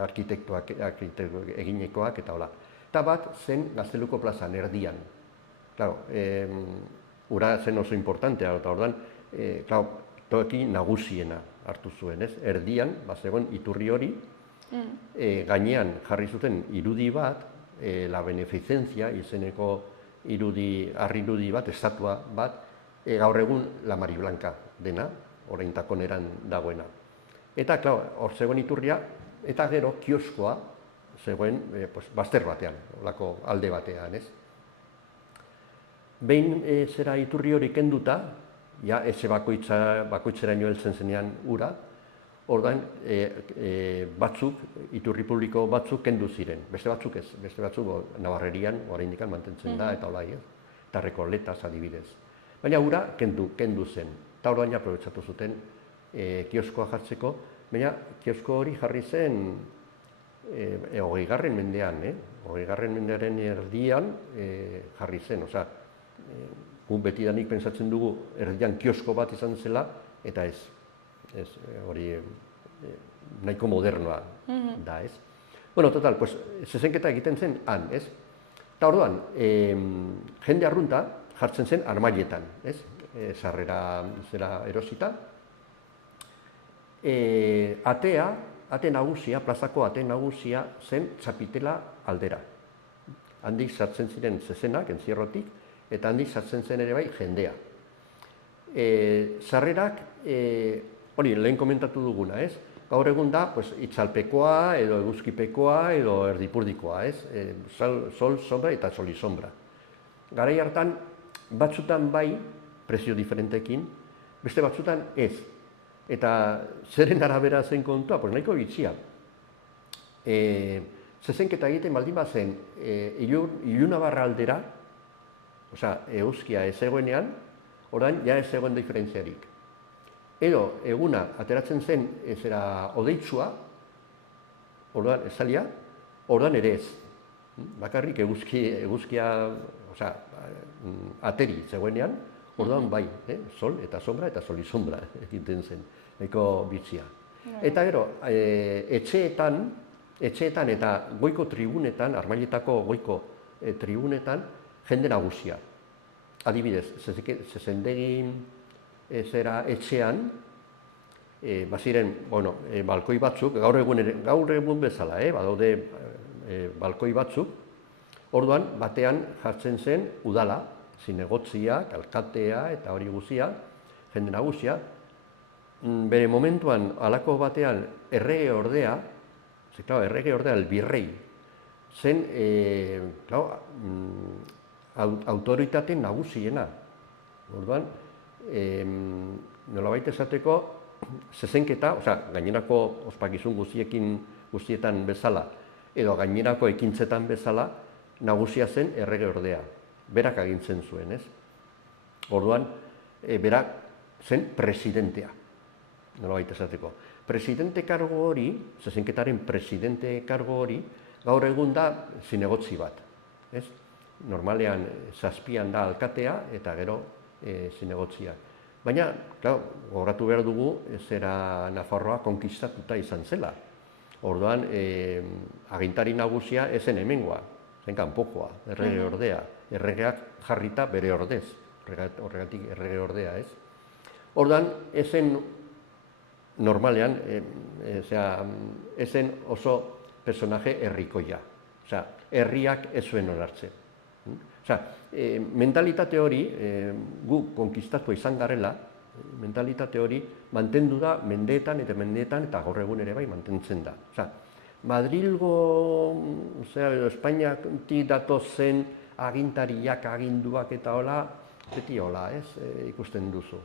arkitektuak eginekoak eta hola. Eta bat zen Gazteluko plazan, erdian. Claro, ura zen oso importantea, eta orduan, toki nagusiena hartu zuen, ez? Erdian, zegoen iturri hori, gainean jarri zuten irudi bat, la beneficencia izeneko irudi bat, estatua bat, gaur egun la Mariblanca dena, orain Takoneran dagoena. Eta, hor zegoen iturria, eta gero kioskoa zegoen bazter batean, olako alde batean, ez? Behin zera iturri hori kenduta, ja, etxe bakoitzeraino heltzen zenean ura, orduan batzuk, iturri publiko batzuk kendu ziren, beste batzuk ez, beste batzuk Navarrerian, oraindik mantentzen da, eta hola, eta Rekoletas adibidez. Baina ura kendu zen. Eta orain aprobetxatu zuten kioskoa jartzeko, baina kiosko hori jarri zen 20. mendean, 20. mendearen erdian jarri zen. Osea, gu betidanik pentsatzen dugu erdian kiosko bat izan zela, eta ez hori nahiko modernoa da, ez? Bueno, total, pues, zezenketa egiten zen han, ez? Eta orduan, jende arrunta jartzen zen armailetan, ez? Sarrera zera erosita. Ate nagusia, plazako ate nagusia zen txapitela aldera. Handik sartzen ziren zezenak, entzierrotik, eta handik sartzen zen ere bai jendea. Sarrerak, hori lehen komentatu duguna, ez? Gaur egun da, pues, itzalpekoa, edo eguzkipekoa, edo erdipurdikoa, ez? Sol, sombra eta soli sombra. Garai hartan, batzutan bai, prezio diferentekin, beste batzutan ez. Eta zeren arabera zen kontua, pues nahiko bitxia. Zezenketa egiten baldin bazen ilunabarra aldera, osea, eguzkia ez egoenean, orain ja ez egoen diferentziarik. Edo, eguna ateratzen zen zera odeitsua, orduan esalia, orduan ere ez. Bakarrik eguzkia, osea, ateri zegoenean, orduan bai, sol eta sombra eta soli sombra egiten zen, nahiko bitxia. Eta gero, etxeetan eta goiko tribunetan, armailetako goiko tribunetan, jende nagusia. Adibidez, zezendegin zera etxean, baziren, bueno, balkoi batzuk, gaur egun bezala, badaude balkoi batzuk, orduan batean jartzen zen udala, zinegotziak, alkatea eta hori guzia, jende nagusia, bere momentuan halako batean errege ordea, el birrei, zen autoritate nagusiena. Orduan, nolabait esateko, zezenketa, gainerako ospakizun guztietan bezala, edo gainerako ekintzetan bezala, nagusia zen errege ordea. Berak agintzen zuen, ez? Orduan, berak zen presidentea, nolabait esateko. Presidente kargo hori, zezenketaren presidente kargo hori, gaur egun da zinegotzi bat, ez? Normalean, 7 da alkatea eta gero zinegotzia. Baina, gogoratu behar dugu, zera Nafarroa konkistatuta izan zela. Orduan, agintari nagusia ezen hemengoa, zen kanpokoa, errege ordea. Erregeak jarrita bere ordez, horregatik errege ordea, ez? Orduan, ezen normalean, ezen oso personaje herrikoia. Herriak ez zuen onartzen. Mentalitate hori, gu konkistatu izan garela, mentalitate hori mantendu da mendeetan eta gaur egun ere bai mantentzen da. Madrilgo, Espainiatik datozen agintariak, aginduak eta hola, beti hola, ez, ikusten duzu.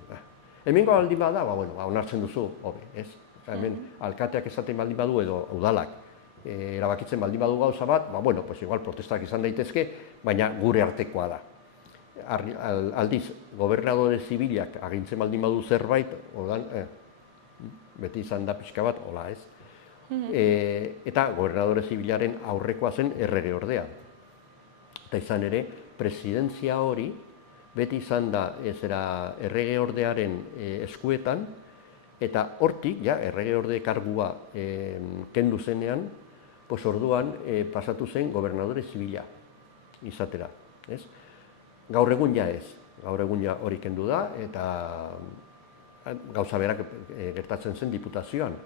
Hemengo baldin bada, onartzen duzu, hobe, ez? Hemen alkateak esaten baldin badu edo udalak, erabakitzen baldin badu gauza bat, igual protestak izan daitezke, baina gure artekoa da. Aldiz, gobernadore zibilak agintzen baldin badu zerbait, beti izan da pixka bat, hola ez. Eta gobernadore zibilaren aurrekoa zen errege ordea. Eta izan ere, presidentzia hori, beti izan da errege ordearen eskuetan, eta hortik, errege orde kargua kendu zenean, orduan pasatu zen gobernadore zibila izatera. Gaur egun ja ez, gaur egun ja hori kendu da, eta gauza berak gertatzen zen diputazioan.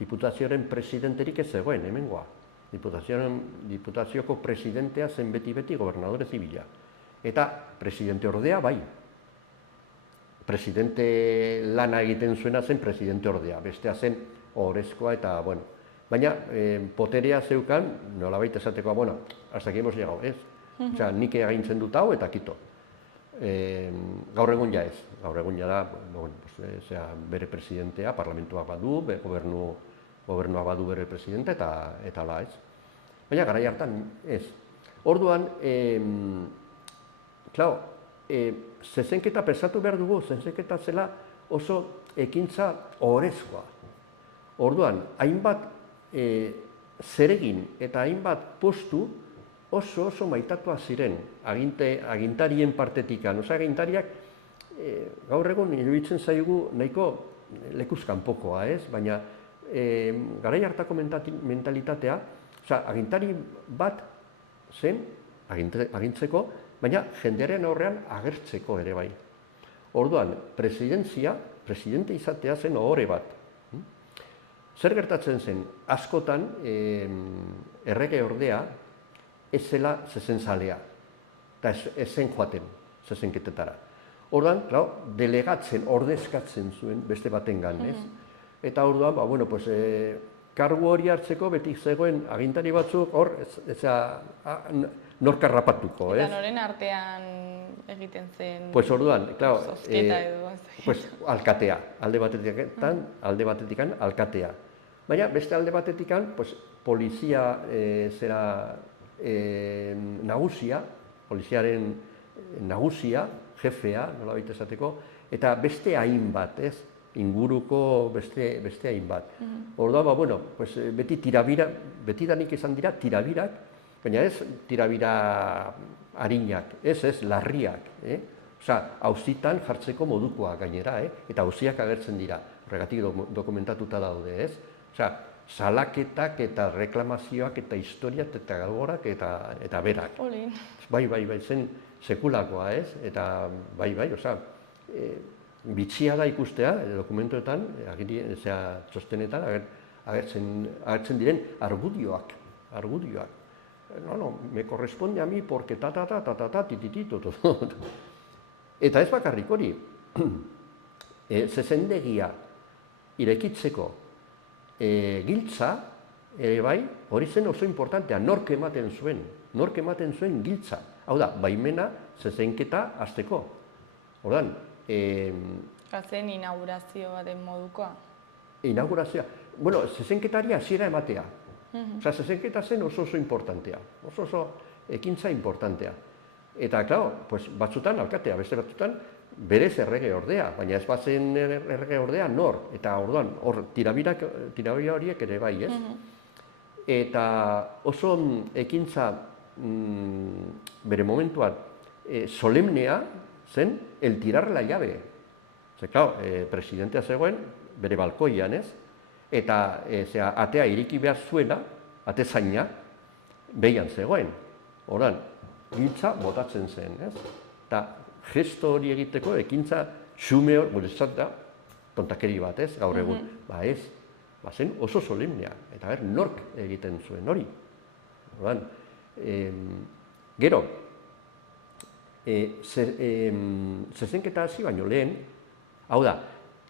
Diputazioaren presidenterik ez zegoen, hemengoa. Diputazioko presidentea zen beti gobernadore zibila. Eta presidente ordea bai. Presidente lana egiten zuena zen presidente ordea, bestea zen ohorezkoa eta, baina poterea zeukan, nolabait esateko, hasta aquí hemos llegado, ez? Nik agintzen dut hau eta kito. Gaur egun ja ez, gaur egun ja da, bere presidentea, parlamentuak badu, gobernuak badu bere presidente eta ala ez. Baina garai hartan ez. Orduan, zezenketa pensatu behar dugu, zezenketa zela oso ekintza ohorezkoa. Orduan, hainbat zeregin eta hainbat postu oso maitatua ziren agintarien partetikan. Agintariak gaur egun iruditzen zaigu nahiko lekuz kanpokoa, ez? Baina garai hartako mentalitatea, agintari bat zen agintzeko, baina jendearen aurrean agertzeko ere bai. Orduan, presidente izatea zen ohore bat. Zer gertatzen zen, askotan errege ordea ez zela zezentzalea, eta ez zen joaten zezenketetara. Orduan, delegatzen, ordezkatzen zuen beste batengan, ez? Eta orduan, kargu hori hartzeko beti zegoen agintari batzuk hor, nork harrapatuko, ez? Eta noren artean egiten zen orduan, zozketa edo? Alkatea, alde batetikan alkatea. Baina beste alde batetikan, polizia nagusia, poliziaren nagusia, jefea, nolabait esateko, eta beste hainbat, ez? Inguruko beste hainbat. Orduan, betidanik izan dira tirabirak, baina ez tirabira arinak, ez larriak. Auzitan jartzeko modukoa gainera, eta auziak agertzen dira, horregatik dokumentatuta daude, ez? Salaketak eta reklamazioak eta historiak eta galgorak eta berak. Bai, zen sekulakoa, ez? Eta bai, bitxia da ikustea, dokumentuetan, txostenetan, agertzen diren argudioak. No, me corresponde a mí porque tititito. Eta ez bakarrik hori, zezendegia irekitzeko giltza, bai, hori zen oso importantea, nork ematen zuen giltza. Hau da, baimena zezenketa hasteko. Ordan, zen inaugurazio baten modukoa? Inaugurazioa. Zezenketari hasiera ematea. Zezenketa zen oso importantea, oso ekintza importantea. Eta, batzutan alkatea, beste batzutan berez errege ordea, baina ez bazen errege ordea nor, eta orduan, hor tirabira horiek ere bai, ez? Eta oso ekintza bere momentuan solemnea zen el tirar la llave. Presidentea zegoen bere balkoian, ez? Eta atea iriki behar zuena, ate zaina, behian zegoen. Orduan, giltza botatzen zen, ez? Eta gesto hori egiteko ekintza xume hor, guretzat da, tontakeri bat, ez? Gaur egun, ez, zen oso solemnea, eta nork egiten zuen hori. Orduan, gero, zezenketa hasi baino lehen, hau da,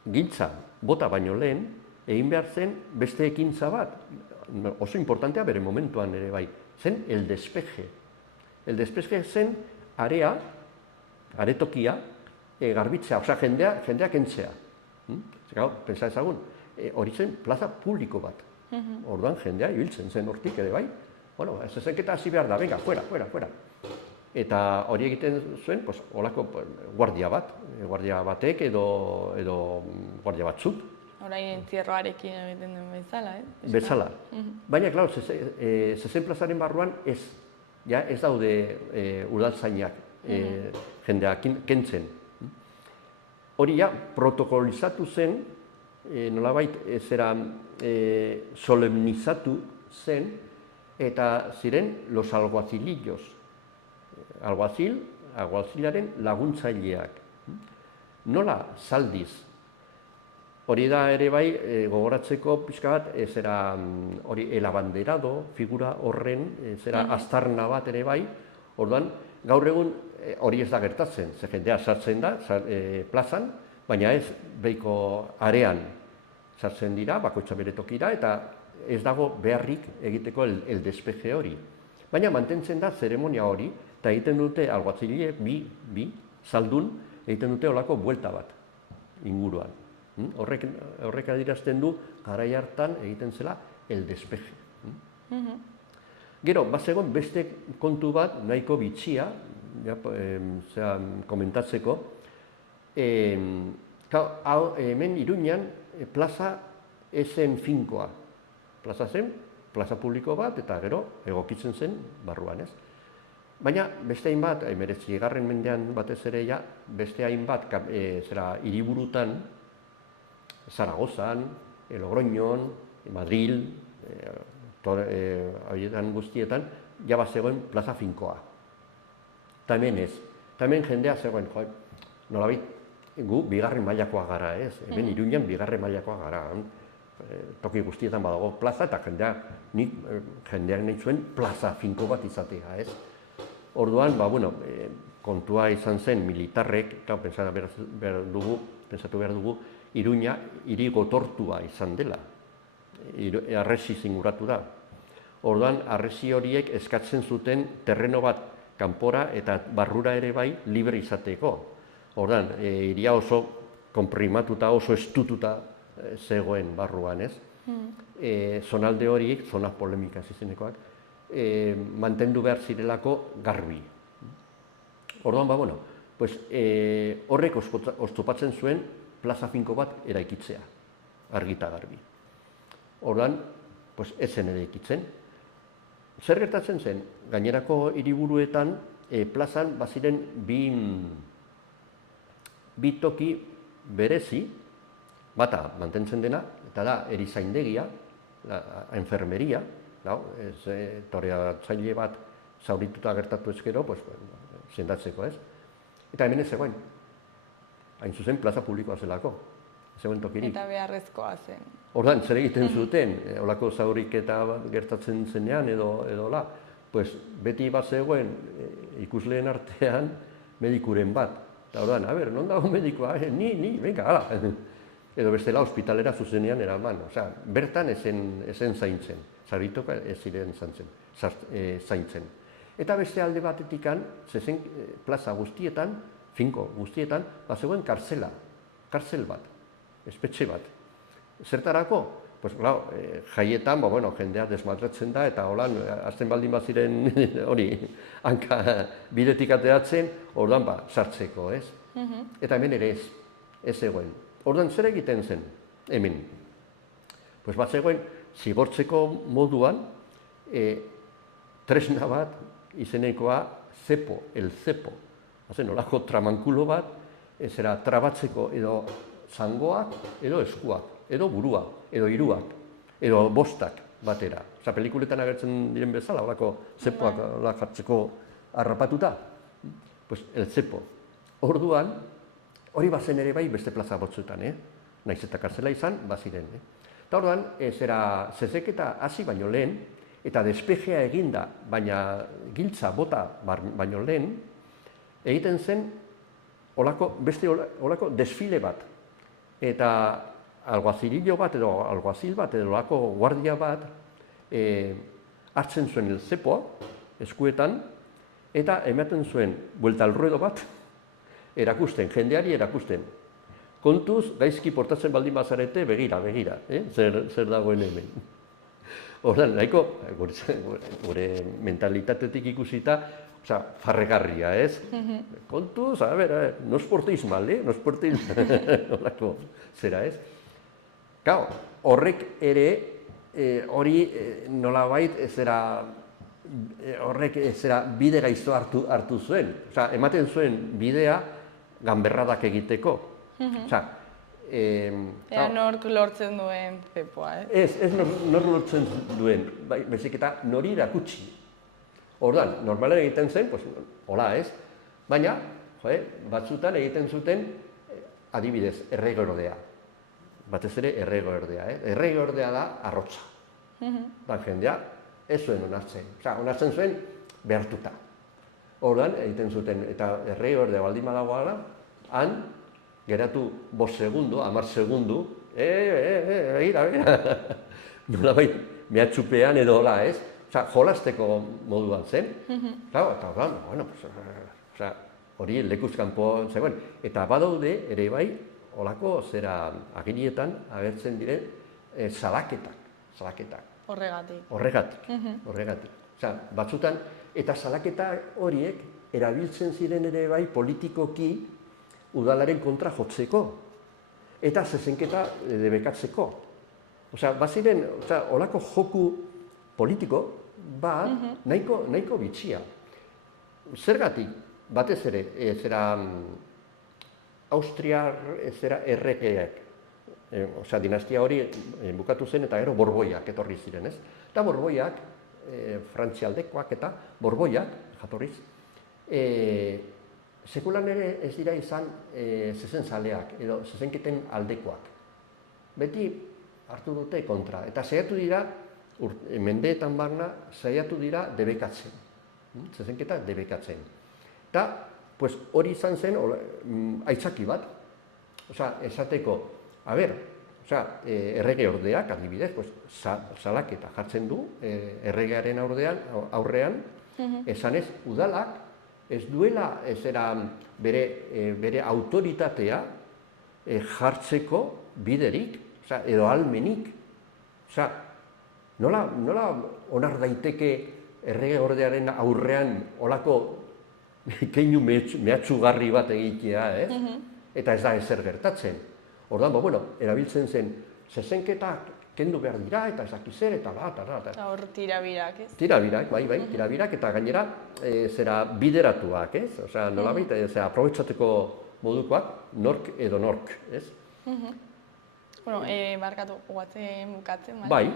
giltza bota baino lehen, egin behar zen beste ekintza bat, oso importantea bere momentuan ere bai, zen el despeje. El despeje zen aretokia, garbitzea, jendea kentzea. Pentsa ezagun, hori zen plaza publiko bat. Orduan jendea ibiltzen zen hortik ere bai. Zezenketa hasi behar da, venga, fuera. Eta hori egiten zuen, holako guardia batek edo guardia batzuk. Orain entzierroarekin egiten duen bezala, eh? Bezala. Baina, zezen plazaren barruan ez daude udaltzainak jendea kentzen. Hori protokolizatu zen, nolabait solemnizatu zen, eta ziren los alguacilillos. Alguazilaren laguntzaileak. Nola zaldiz? Hori da ere bai, gogoratzeko pixka bat, hori el abanderado, figura horren, aztarna bat ere bai, orduan, gaur egun hori ez da gertatzen, ze jendea sartzen da plazan, baina ez behiko arean sartzen dira, bakoitza bere tokira, eta ez dago beharrik egiteko el despeje hori. Baina mantentzen da zeremonia hori, eta egiten dute alguazile, bi, zaldun, egiten dute holako buelta bat inguruan. Horrek adierazten du garai hartan egiten zela el despeje. Gero, bazegoen beste kontu bat nahiko bitxia, komentatzeko, hemen Iruñan plaza ezen finkoa. Plaza zen, plaza publiko bat, eta gero egokitzen zen barruan, ez? Baina beste hainbat, 19. mendean batez ere ja, beste hainbat hiriburutan, Zaragozan, Logroñon, Madril, horietan guztietan, ja zegoen plaza finkoa. Eta hemen ez. Eta hemen jendea zegoen, nolabait, gu bigarren mailakoa gara, ez? Hemen Iruñan bigarren mailakoa gara. Toki guztietan badago plaza, eta jendeak nahi zuen plaza finko bat izatea, ez? Orduan, kontua izan zen militarrek, pentsatu behar dugu, Iruña hiri gotortua izan dela. Harresi zinguratu da. Orduan, harresi horiek eskatzen zuten terreno bat kanpora eta barrura ere bai libre izateko. Orduan, hiria oso konprimatuta, oso estututa zegoen barruan, ez? Zonalde horiek, zona polemika izenekoak, mantendu behar zirelako garbi. Orduan, horrek oztopatzen zuen plaza finko bat eraikitzea, argita garbi. Orduan, ez zen eraikitzen. Zer gertatzen zen? Gainerako hiriburuetan plazan baziren bi toki berezi, bata mantentzen dena, eta da erizaindegia, enfermeria, toreatzaile bat zaurituta gertatu ezkero, sendatzeko, ez? Eta hemen ez zegoen, hain zuzen plaza publikoa zelako, zegoen tokirik. Eta beharrezkoa zen. Orduan, zer egiten zuten, olako zauriketa gertatzen zenean edo la, beti bat zegoen ikusleen artean medikuren bat. Eta orduan, non dago medikoa? Ni, venga, hala. Edo bestela ospitalera zuzenean eraman. Osea, bertan ezen zaintzen, zaurituko ez ziren zaintzen. Eta beste alde batetikan, zezen plaza guztietan, finko guztietan, zegoen kartzel bat, espetxe bat. Zertarako? Jaietan, jendea desmadratzen da, eta holan, azten baldin baziren hori, hanka bidetik ateratzen, orduan sartzeko, ez? Eta hemen ere ez zegoen. Orduan, zer egiten zen, hemen? Bat zegoen, zigortzeko moduan, tresna bat, izenekoa, el cepo. Olako tramankulo bat, trabatzeko edo zangoak, edo eskuak, edo burua, edo hiruak, edo bostak batera. Osa, pelikuletan agertzen diren bezala, olako zepoak jartzeko harrapatuta. El zepo. Orduan, hori bazen ere bai beste plaza batzuetan, naiz eta kartzela izan, baziren. Eta orduan, zezeketa hasi baino lehen, eta despejea eginda, baina giltza bota baino lehen, egiten zen beste olako desfile bat. Eta alguazirillo bat edo alguazil bat edo olako guardia bat hartzen zuen zepoa eskuetan eta ematen zuen buelta al ruedo bat erakusten, jendeari erakusten. Kontuz, gaizki portatzen baldin bazarete, begira, zer dagoen hemen. Horren, nahiko, gure mentalitatetik ikusita, farregarria, ez? Kontuz, no os portéis mal, no os portéis mal, zera, ez? Gau, horrek ere, hori nolabait, horrek bide gaizto hartu zuen. Ematen zuen bidea ganberradak egiteko. Ea nork lortzen duen zepoa, ez? Ez nork lortzen duen, bezik eta nori erakutsi. Orduan, normalen egiten zen, hola ez, baina, batzutan egiten zuten, adibidez, erregordea. Batez ere, erregordea. Erregordea da arrotza. Jendea, ez zuen onartzen. Onartzen zuen behartuta. Orduan, egiten zuten, eta erregordea baldin badagoela, han, geratu 5 segundo, 10 segundo, begira. Nolabait, mehatxupean edo hola ez, jolasteko moduan zen. Eta orduan, hori lekuz kanpo zegoen. Eta badaude, ere bai, holako agirietan agertzen diren salaketak. Horregatik. Horregatik. Osea, batzutan, eta salaketa horiek erabiltzen ziren ere bai politikoki udalaren kontra jotzeko eta zezenketa debekatzeko. Osea, baziren, olako joku politiko bat nahiko bitxia. Zergatik, batez ere, Austriar erregeak, dinastia hori bukatu zen eta gero Borboiak etorri ziren, ez? Eta Borboiak, Frantzialdekoak eta Borboiak, jatorriz, sekulan ere ez dira izan zezenzaleak edo zezenketen aldekoak. Beti hartu dute kontra, eta saiatu dira, mendeetan barna, saiatu dira debekatzen, zezenketa debekatzen. Eta hori izan zen aitzaki bat, esateko, errege ordeak, adibidez, salaketa jartzen du, erregearen aurrean, esanez, udalak ez duela bere autoritatea jartzeko biderik, edo almenik. Nola onar daiteke errege ordearen aurrean olako keinu mehatxugarri bat egitea, eta ez da ezer gertatzen. Orduan, erabiltzen zen, zezenketak kendu behar dira, eta ez dakiz zer, eta Eta hor tirabirak, ez? Tirabirak, bai, tirabirak, eta gainera bideratuak, ez? Nolabait, aprobetxateko modukoak, nork edo nork, ez? Barkatu, bukatzen, bai,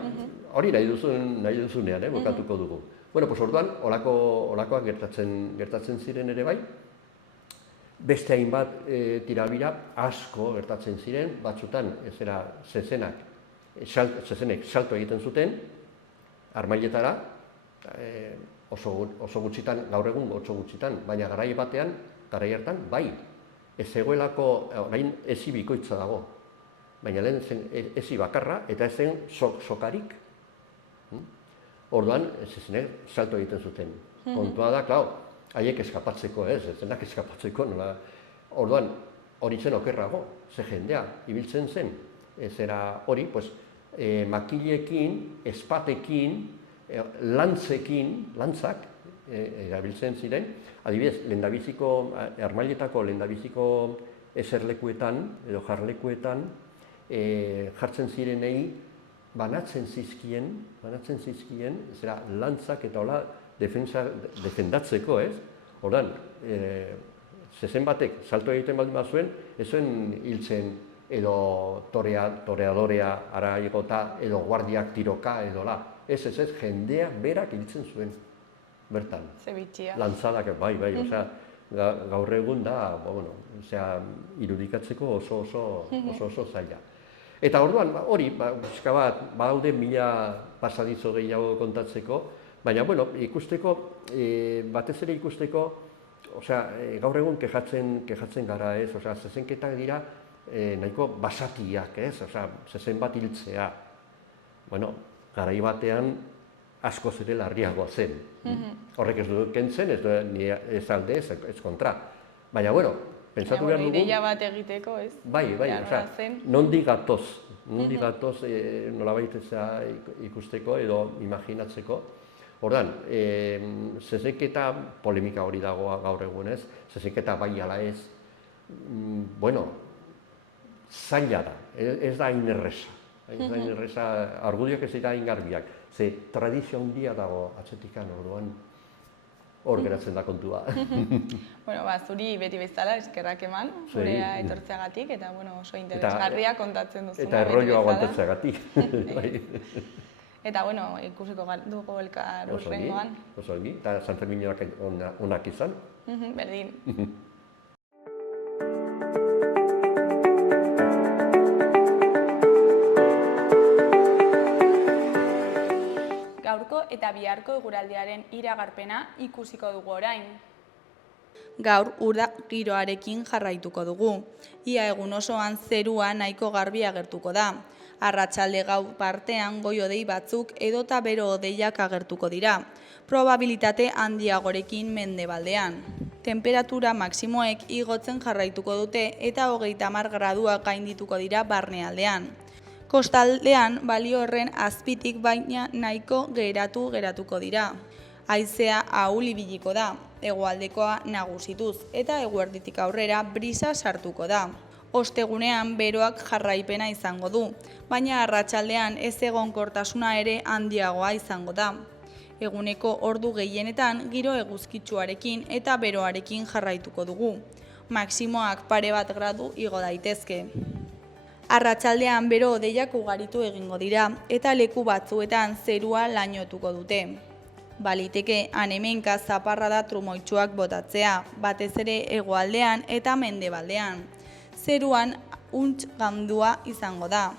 hori nahi duzunean, bukatuko dugu. Orduan, olakoak gertatzen ziren ere bai, beste hainbat tirabira asko gertatzen ziren, batzutan zezenek salto egiten zuten, armailetara, oso gutxitan, gaur egun oso gutxitan, baina garai batean, garai hartan, bai, ez zegoelako, orain ezi bikoitza dago, baina lehen zen ezi bakarra eta ez zen sokarik. Orduan, zezenek salto egiten zuten. Kontua da, haiek eskapatzeko, zezenak eskapatzeko, nola. Orduan, hori zen okerrago, ze jendea, ibiltzen zen, hori, makilekin, espatekin, lantzak, erabiltzen ziren, adibidez, armailetako lehendabiziko eserlekuetan, edo jarlekuetan, jartzen zirenei, banatzen zizkien, lantzak eta hola defendatzeko, ez? Orduan, zezen batek salto egiten baldin bazuen, ez zuen hiltzen edo toreadorea ara igota, edo guardiak tiroka, edo la. Ez, jendea berak hiltzen zuen, bertan. Zebitxia. Lantzadak, bai, gaur egun da, irudikatzeko oso zaila. Eta orduan, hori, badaude 1000 pasadizo gehiago kontatzeko, baina, ikusteko, batez ere ikusteko, gaur egun kejatzen gara, ez, zezenketak dira nahiko basatiak, ez, zezen bat hiltzea. Garai batean askoz ere larriagoa zen. Horrek ez du kentzen, ez alde, ez kontra. Baina, pentsatu behar dugu... Ideia bat egiteko, ez? Bai, nondik gatoz nolabait ikusteko edo imaginatzeko. Orduan, zezenketa polemika hori dagoa gaur egunez, zezenketa bai ala ez, zaila da, ez da inerreza. Argudioak ez dira ingarbiak, ze tradizio handia dago atzetikan orduan, hor geratzen da kontua. Zuri beti bezala eskerrak eman, zurea etortzeagatik, eta oso interesgarria kontatzen duzuna. Eta errollo aguantatzeagatik. Eta, ikusiko dugu elkar urrengoan. Oso ongi, eta San Ferminoak onak izan. Berdin. Gaurko eta biharko eguraldiaren iragarpena ikusiko dugu orain. Gaur uda giroarekin jarraituko dugu. Ia egun osoan zerua nahiko garbi agertuko da. Arratsalde gau partean goi-hodei batzuk edota bero hodeiak agertuko dira. Probabilitate handiagorekin mendebaldean. Temperatura maksimoek igotzen jarraituko dute eta 30 graduak gaindituko dira barnealdean. Kostaldean balio horren azpitik baina nahiko geratuko dira. Haizea ahul ibiliko da, hegoaldekoa nagusituz, eta eguerditik aurrera brisa sartuko da. Ostegunean beroak jarraipena izango du, baina arratsaldean ez egonkortasuna ere handiagoa izango da. Eguneko ordu gehienetan giro eguzkitsuarekin eta beroarekin jarraituko dugu. Maximoak pare bat gradu igo daitezke. Arratsaldean bero hodeiak ugaritu egingo dira eta leku batzuetan zerua lainotuko dute. Baliteke han-hemenka zaparrada trumoitsuak botatzea, batez ere hegoaldean eta mendebaldean. Zeruan huntz gandua izango da.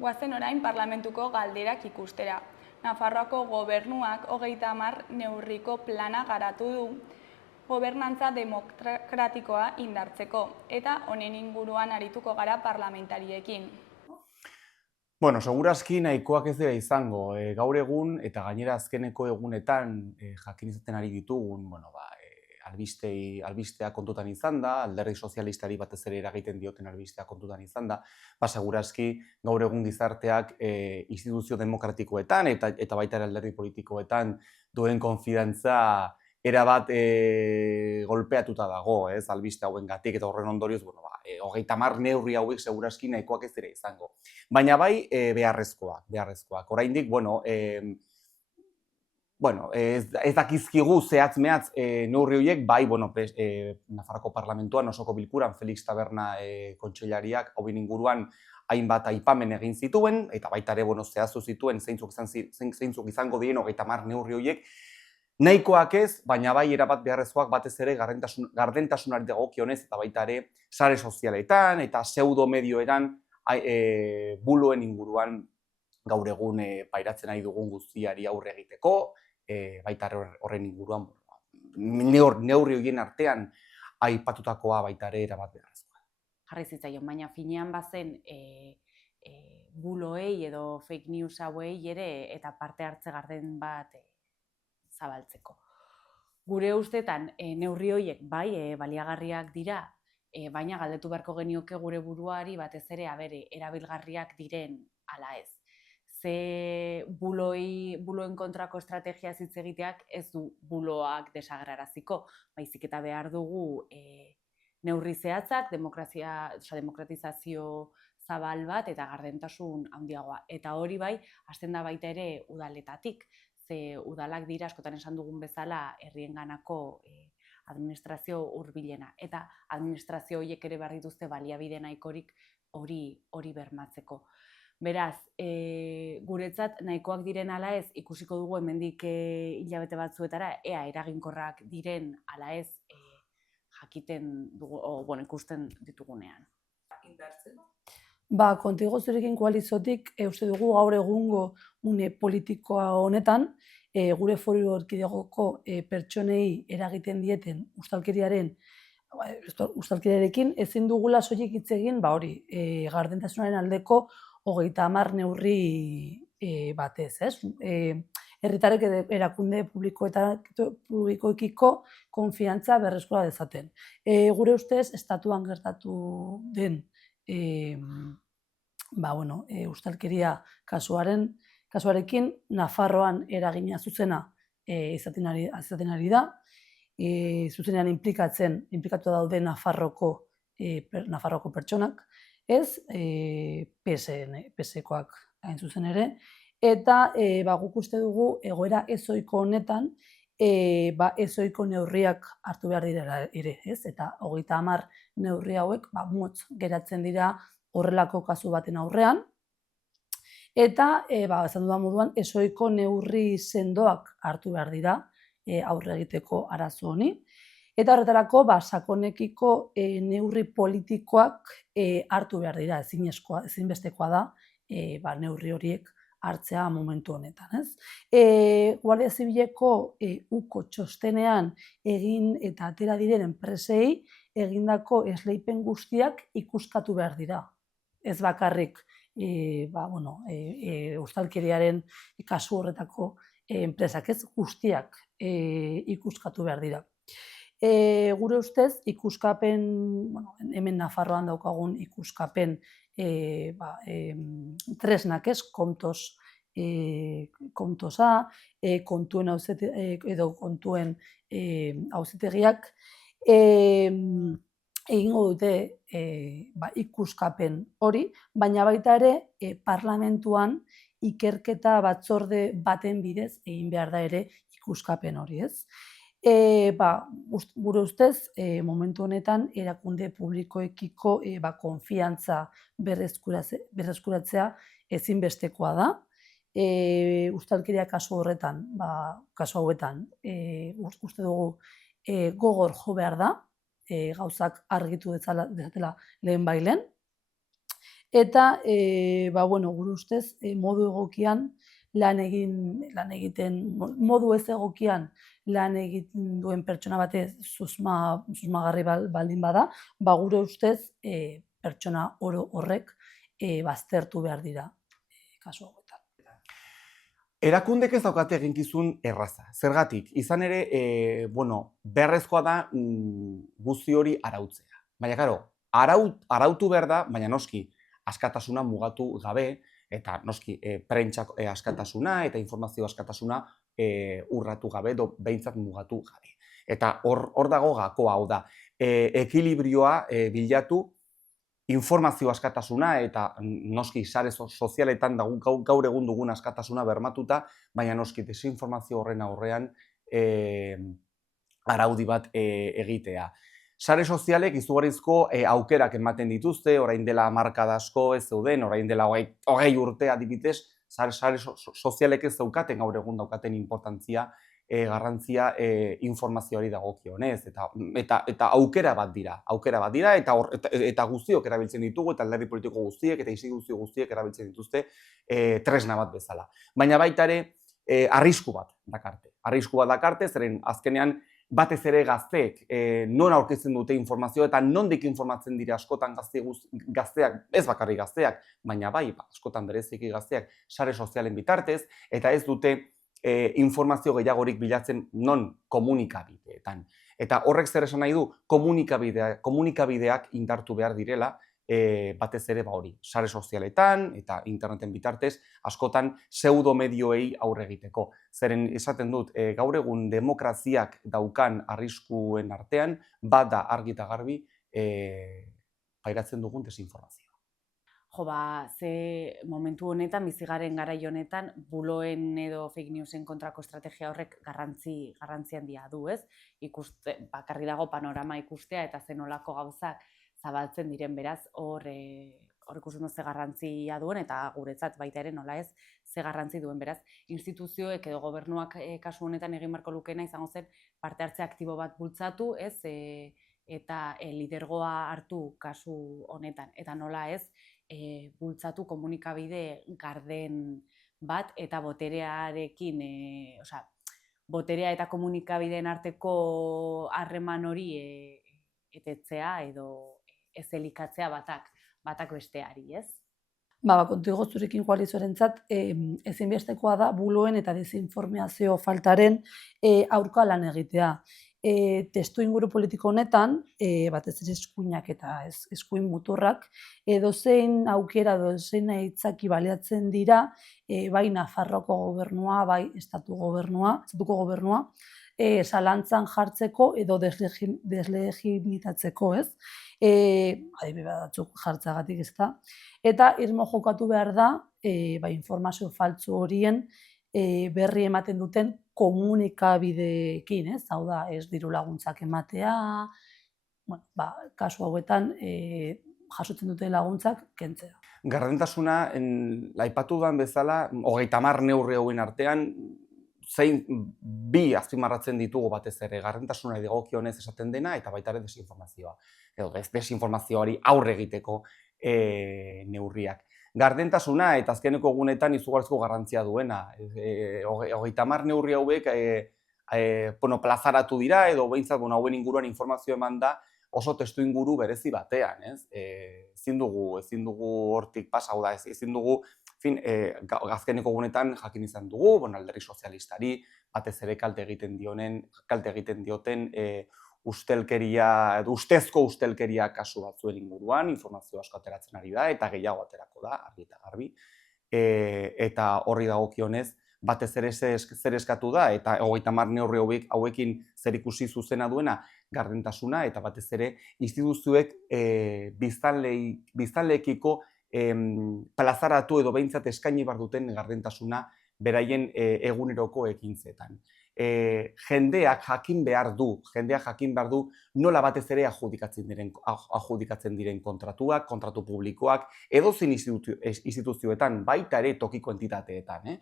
Goazen orain parlamentuko galderak ikustera. Nafarroako gobernuak 30 neurriko plana garatu du gobernantza demokratikoa indartzeko eta honen inguruan arituko gara parlamentariekin. Bueno, segurazki nahikoak ez dira izango. Gaur egun eta gainera azkeneko egunetan jakin izaten ari ditugun, albistea kontutan izan da, alderdi sozialistari batez ere eragiten dioten albistea kontutan izan da, segurazki gaur egun gizarteak instituzio demokratikoetan eta baita ere alderdi politikoetan duen konfidantza erabat golpeatuta dago, albiste hauengatik eta horren ondorioz, 30 neurri hauek segurazki nahikoak ez dira izango. Baina bai beharrezkoak. Oraindik, ez dakizkigu zehatz-mehatz neurri horiek, bai, Nafarroko parlamentuan osoko bilkuran Felix Taberna kontseilariak hauen inguruan hainbat aipamen egin zituen, eta baita ere zehaztu zituen zeintzuk izango diren 30 neurri horiek, nahikoak ez, baina bai erabat beharrezkoak batez ere gardentasunari dagokionez eta baita ere sare sozialetan eta pseudo-medioetan buloen inguruan gaur egun pairatzen nahi dugun guztiari aurre egiteko, baita horren inguruan neurri horien artean aipatutakoa baita ere erabat beharrezkoa. Jarri zitzaion, baina finean bazen buloei edo fake news hauei ere eta parte hartze garden bat zabaltzeko. Gure ustetan neurri horiek bai baliagarriak dira, baina galdetu beharko genioke gure buruari batez ere erabilgarriak diren ala ez. Ze buloen kontrako estrategia hitz egiteak ez du buloak desagerraraziko, baizik eta behar dugu neurri zehatzak, demokratizazio zabal bat eta gardentasun handiagoa. Eta hori bai, hasten da baita ere udaletatik, ze udalak dira askotan esan dugun bezala herrienganako administrazio hurbilena. Eta administrazio horiek ere behar dituzte baliabide nahikorik hori bermatzeko. Beraz, guretzat nahikoak diren ala ez, ikusiko dugu hemendik hilabete batzuetara, ea eraginkorrak diren ala ez jakiten dugu, ikusten ditugunean. Kontigo zurekin koaliziotik, uste dugu gaur egungo une politikoa honetan, gure foru erkidegoko pertsonei eragiten dieten ustalkeriarekin ezin dugula soilik hitz egin, gardentasunaren aldeko 30 neurri batez, ez? Herritarrek erakunde publikoekiko konfiantza berreskura dezaten. Gure ustez, estatuan gertatu den ustalkeria kasuarekin Nafarroan eragina zuzena izaten ari da, zuzenean inplikatu daude Nafarroko pertsonak, ez PSkoak hain zuzen ere, eta guk uste dugu egoera ezoiko honetan ezoiko neurriak hartu behar dira ere, ez? Eta 30 neurri hauek motz geratzen dira horrelako kasu baten aurrean, eta esan dudan moduan ezoiko neurri sendoak hartu behar dira aurre egiteko arazo honi. Eta horretarako sakonekiko neurri politikoak hartu behar dira, ezinbestekoa da neurri horiek hartzea momentu honetan, ez? Guardia Zibileko uko txostenean egin eta atera diren enpresei egindako esleipen guztiak ikuskatu behar dira. Ez bakarrik ustelkeriaren kasu horretako enpresak, ez guztiak ikuskatu behar dira. Gure ustez, ikuskapen, hemen Nafarroan daukagun ikuskapen tresnak, ez, kontosa, kontuen auzitegiak, egingo dute ikuskapen hori, baina baita ere parlamentuan ikerketa batzorde baten bidez egin behar da ere ikuskapen hori, ez? Gure ustez, momentu honetan, erakunde publikoekiko konfiantza berreskuratzea ezinbestekoa da. Ustelkeria kasu hauetan, uste dugu gogor jo behar da, gauzak argitu dezatela lehenbailehen. Eta, gure ustez, modu egokian modu ez egokian lan egiten duen pertsona batez susmagarri baldin bada, gure ustez pertsona horrek baztertu behar dira kasu hauetan. Erakundek ez daukate eginkizun erraza. Zergatik, izan ere, beharrezkoa da guzti hori arautzea. Baina, karo, arautu behar da, baina noski, askatasuna mugatu gabe, eta noski prentsak askatasuna eta informazio askatasuna urratu gabe, edo behintzat mugatu gabe. Eta hor dago gakoa, hau da, ekilibrioa bilatu informazio askatasuna eta noski sare sozialetan gaur egun dugun askatasuna bermatuta, baina noski desinformazio horren aurrean araudi bat egitea. Sare sozialek izugarrizko aukerak ematen dituzte, orain dela hamarkada asko ez zeuden, orain dela 20 urte adibidez, sare sozialek ez daukaten gaur egun daukaten inportantzia, garrantzia informazioari dagokionez, eta aukera bat dira, eta guztiok erabiltzen ditugu, eta alderdi politiko guztiek, eta instituzio guztiek erabiltzen dituzte tresna bat bezala. Baina baita ere, arrisku bat dakarte, zeren azkenean batez ere gazteek non aurkitzen dute informazioa eta nondik informatzen dira askotan gazteak, ez bakarrik gazteak, baina bai, askotan bereziki gazteak sare sozialen bitartez, eta ez dute informazio gehiagorik bilatzen non komunikabideetan. Eta horrek zer esan nahi du, komunikabideak indartu behar direla, batez ere hori, sare sozialetan eta interneten bitartez, askotan pseudomedioei aurre egiteko. Zeren esaten dut, gaur egun demokraziak daukan arriskuen artean, bada argi eta garbi pairatzen dugun desinformazioa. Ze momentu honetan, bizigaren garai honetan, buloen edo fake newsen kontrako estrategia horrek garrantzi handia du, ez? Bakarri dago panorama ikustea eta zenolako gauzak zabaltzen diren, beraz, hor ikusten dut ze garrantzia duen, eta guretzat baita ere nola ez, ze garrantzi duen, beraz, instituzioek edo gobernuak kasu honetan egin beharko lukeena izango zen parte hartze aktibo bat bultzatu, ez, eta lidergoa hartu kasu honetan, eta nola ez, bultzatu komunikabide garden bat, eta boterearekin, boterea eta komunikabideen arteko harreman hori etetzea edo ez elikatzea batak besteari, ez? Kontu gozturekin koalizioarentzat ezinbestekoa da buloen eta desinformazio faltaren aurka lan egitea. Testu inguru politiko honetan, batez ere eskuinak eta eskuin muturrak, edozein aukera, edozein aitzaki baliatzen dira, bai Nafarroako gobernua, bai estatuko gobernua, zalantzan jartzeko edo deslegimitatzeko, ez? Adibide batzuk jartzagatik, ez da? Eta irmo jokatu behar da, informazio faltsu horien berri ematen duten komunikabideekin, ez? Hau da, ez diru laguntzak ematea, kasu hauetan jasotzen dute laguntzak kentzea. Gardentasuna, aipatu dudan bezala, 30 neurri hauen artean, zein bi azpimarratzen ditugu batez ere, gardentasunari dagokionez esaten dena eta baita ere desinformazioa. Edo desinformazioari aurre egiteko neurriak. Gardentasuna eta azkeneko egunetan izugarrizko garrantzia duena. 30 neurri hauek plazaratu dira edo behintzat hauen inguruan informazio eman da oso testu inguru berezi batean, ez? Ezin dugu hortik pasa, hau da, ezin dugu, azkeneko egunetan jakin izan dugu, alderdi sozialistari, batez ere kalte egiten dioten ustezko ustelkeria kasu batzuen inguruan, informazio asko ateratzen ari da, eta gehiago aterako da, argi eta garbi. Eta horri dagokionez, batez ere zer eskatu da, eta 30 neurri hauekin zer ikusi zuzena duena, gardentasuna, eta batez ere instituzioek biztanleekiko plazaratu edo behintzat eskaini behar duten gardentasuna beraien eguneroko ekintzetan. Jendeak jakin behar du nola batez ere adjudikatzen diren kontratuak, kontratu publikoak, edozein instituzioetan, baita ere tokiko entitateetan,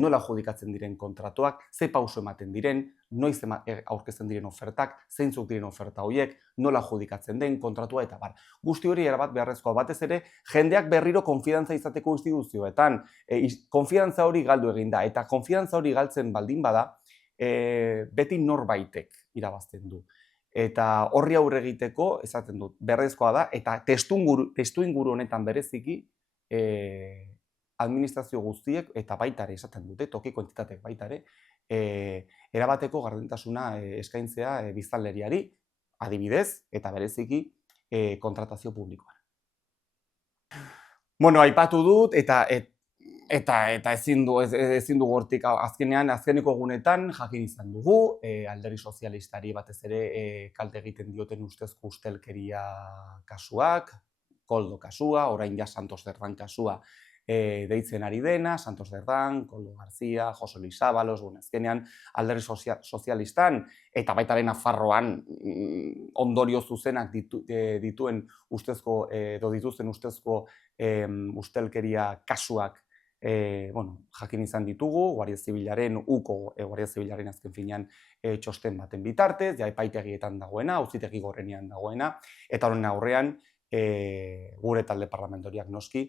nola adjudikatzen diren kontratuak, ze pauso ematen diren, noiz aurkezten diren ofertak, zeintzuk diren oferta horiek, nola adjudikatzen den kontratua eta bar. Guzti hori erabat beharrezkoa, batez ere jendeak berriro konfidantza izateko instituzioetan, konfidantza hori galdu egin da, eta konfidantza hori galtzen baldin bada, beti norbaitek irabazten du. Eta horri aurre egiteko, esaten dut, beharrezkoa da, eta testu inguru honetan bereziki, administrazio guztiek, eta baita ere esaten dute, tokiko entitateek baita ere, erabateko gardentasuna eskaintzea biztanleriari, adibidez, eta bereziki kontratazio publikoan. Bueno, aipatu dut, eta ezin dugu hortik azkeneko egunetan jakin izan dugu, alderdi sozialistari batez ere kalte egiten dioten ustezko ustelkeria kasuak, Koldo kasua, orain ja Santos Cerdán kasua deitzen ari dena, Santos Cerdán, Koldo García, Jose Luis Ábalos, azkenean alderdi sozialistan eta baita ere Nafarroan ondorio zuzenak dituzten ustezko ustelkeria kasuak jakin izan ditugu, Guardia Zibilaren, Guardia Zibilaren azken finean txosten baten bitartez, ja epaitegietan dagoena, auzitegi gorenean dagoena, eta honen aurrean gure talde parlamentoriak noski,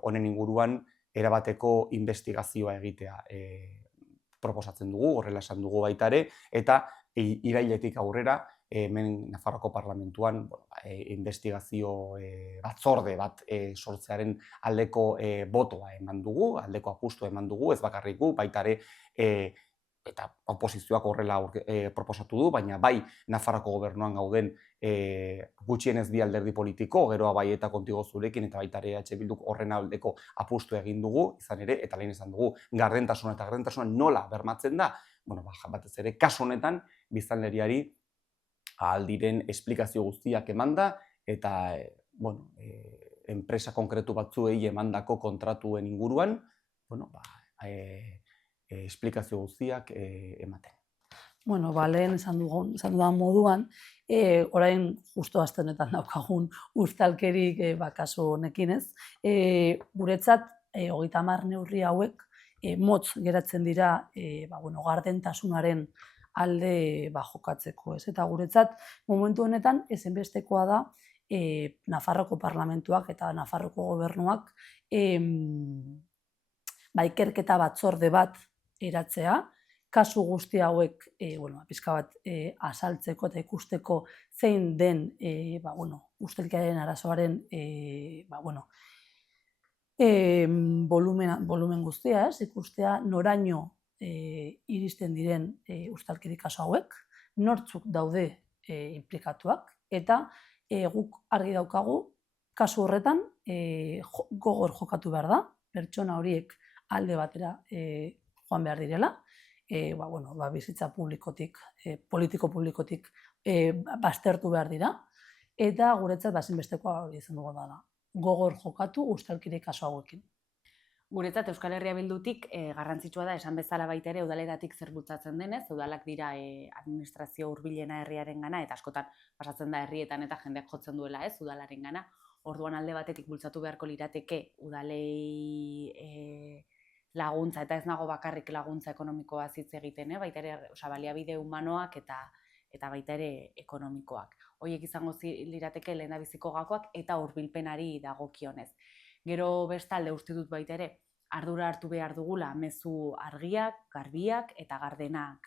honen inguruan erabateko investigazioa egitea proposatzen dugu, horrela esan dugu baita ere, eta irailetik aurrera, hemen Nafarroako Parlamentuan investigazio batzorde bat sortzearen aldeko botoa eman dugu, aldeko apustua eman dugu, ez bakarrik gu, baita ere, eta oposizioak horrela proposatu du, baina bai Nafarroako gobernuan gauden gutxienez bi alderdi politiko, geroa bai eta Kontigo Zurekin, eta baita ere EH Bilduk horren aldeko apustu egin dugu, izan ere, eta lehen esan dugu, gardentasuna nola bermatzen da, batez ere, kasu honetan, biztanleriari ahal diren esplikazio guztiak emanda, eta enpresa konkretu batzuei emandako kontratuen inguruan, esplikazio guztiak ematen. Lehen esan dudan moduan, orain justo aste honetan daukagun ustalkerik kasu honekin ez. Guretzat, 30 neurri hauek motz geratzen dira gardentasunaren alde jokatzeko, ez? Eta guretzat, momentu honetan, ezinbestekoa da Nafarroko Parlamentuak eta Nafarroko Gobernuak ikerketa batzorde bat eratzea, kasu guzti hauek pixka bat azaltzeko eta ikusteko zein den ustelkeriaren arazoaren volumen guztia, ez? Ikustea noraino iristen diren ustelkeri kasu hauek, nortzuk daude inplikatuak, eta guk argi daukagu, kasu horretan gogor jokatu behar da, pertsona horiek alde batera joan behar direla, bizitza politiko publikotik baztertu behar dira, eta guretzat ezinbestekoa hori izan dugu da, gogor jokatu ustelkeri kasu hauekin. Guretzat Euskal Herria Bildutik garrantzitsua da esan bezala baita ere udaletatik zer bultzatzen denez, udalak dira administrazio hurbilena herriarengana eta askotan pasatzen da herrietan eta jendeak jotzen duela ez udalarengana. Orduan alde batetik bultzatu beharko lirateke udalei laguntza eta ez nago bakarrik laguntza ekonomikoa hitz egiten, baita ere baliabide humanoak eta baita ere ekonomikoak. Horiek izango lirateke lehendabiziko gakoak eta hurbilpenari dagokionez. Gero bestalde uste dut baita ere, ardura hartu behar dugula mezu argiak, garbiak eta gardenak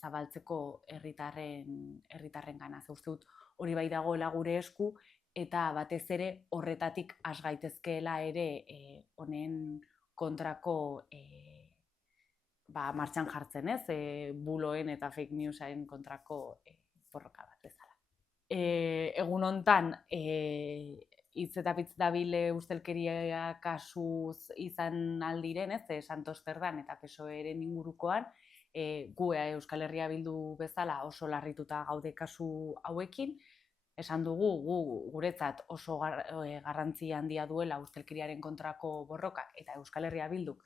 zabaltzeko herritarren gana. Uste dut hori bai dagoela gure esku, eta batez ere horretatik has gaitezkeela ere honen kontrako martxan jartzen, buloen eta fake newsaren kontrako borroka bat bezala. Egun hontan hitz eta pitz dabil ustelkeria kasuz izan aldiren, Santos Cerdan eta PSOEren ingurukoan, gu Euskal Herria Bildu bezala oso larrituta gaude kasu hauekin. Esan dugu guretzat oso garrantzi handia duela ustelkeriaren kontrako borrokak, eta Euskal Herria Bilduk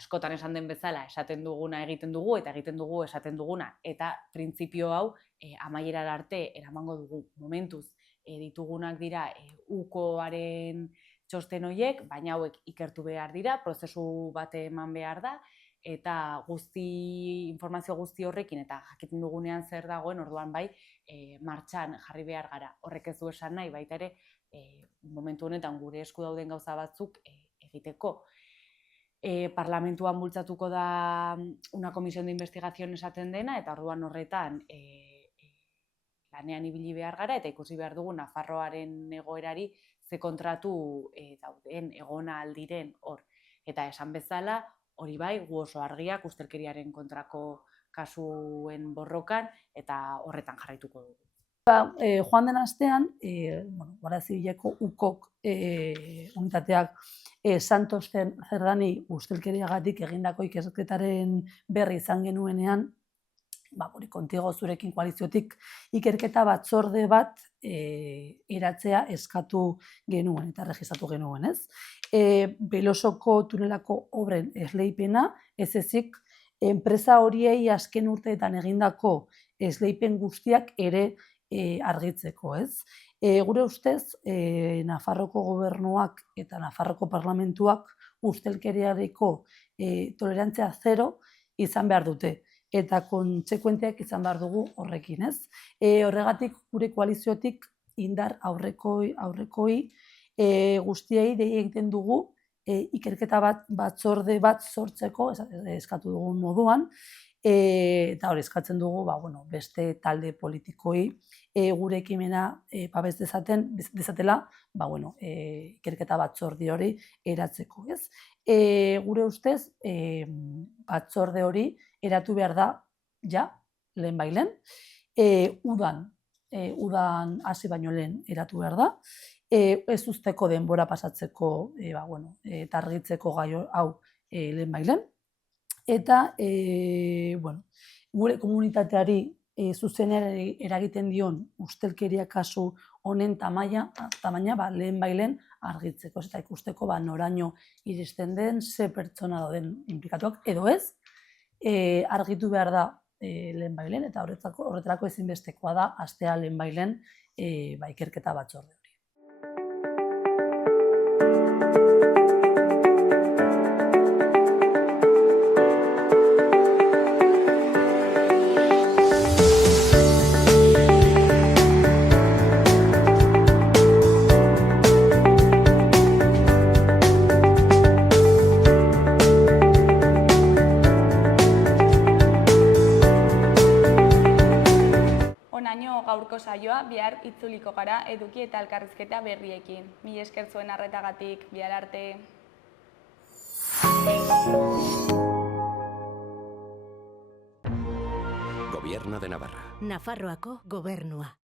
askotan esan den bezala esaten duguna egiten dugu eta egiten dugu esaten duguna, eta printzipio hau amaierara arte eramango dugu. Momentuz ditugunak dira ukoaren txosten horiek, baina hauek ikertu behar dira, prozesu bat eman behar da, eta informazio guzti horrekin eta jakiten dugunean zer dagoen, orduan bai martxan jarri behar gara. Horrek ez du esan nahi, baita ere momentu honetan gure esku dauden gauza batzuk egiteko. Parlamentuan bultzatuko da una comisión de investigación esaten dena, eta orduan horretan lanean ibili behar gara, eta ikusi behar dugu Nafarroaren egoerari ze kontratu dauden egona aldiren hor. Eta esan bezala, hori bai, gu oso argiak ustelkeriaren kontrako kasuen borrokan, eta horretan jarraituko dugu. Joan den astean, Guardia Zibileko ukok unitateak Santos Cerdani ustelkeriagatik egindako ikerketaren berri izan genuenean, kontigo zurekin koaliziotik ikerketa batzorde bat eratzea eskatu genuen eta registratu genuen, ez? Belosoko tunelako obren esleipena, ez ezik, enpresa horiei azken urteetan egindako esleipen guztiak ere argitzeko, ez? Gure ustez, Nafarroko gobernuak eta Nafarroko parlamentuak ustelkeriareko tolerantzia zero izan behar dute, eta kontsekuenteak izan behar dugu horrekin, ez? Horregatik gure koaliziotik indar aurrekoi guztiei dei egiten dugu ikerketa batzorde bat sortzeko eskatu dugun moduan, eta hori eskatzen dugu beste talde politikoi gure ekimena babes dezatela ikerketa batzorde hori eratzeko, ez? Gure ustez, batzorde hori eratu behar da, lehenbailen, udan hasi baino lehen eratu behar da, ez usteko denbora pasatzeko eta argitzeko gai hau lehenbailen, eta gure komunitateari zuzenean eragiten dion ustelkeria kasu honen tamaina lehenbailen argitzeko, eta ikusteko noraino iristen den, ze pertsona dauden inplikatuak, edo ez, argitu behar da lehenbailen, eta horretarako ezinbestekoa da hastea lehenbailen ikerketa batzorde hori. Gaurko saioa bihar itzuliko gara eduki eta elkarrizketa berriekin. Mila esker zuen arretagatik, bihar arte. Gobierno de Navarra. Nafarroako gobernua.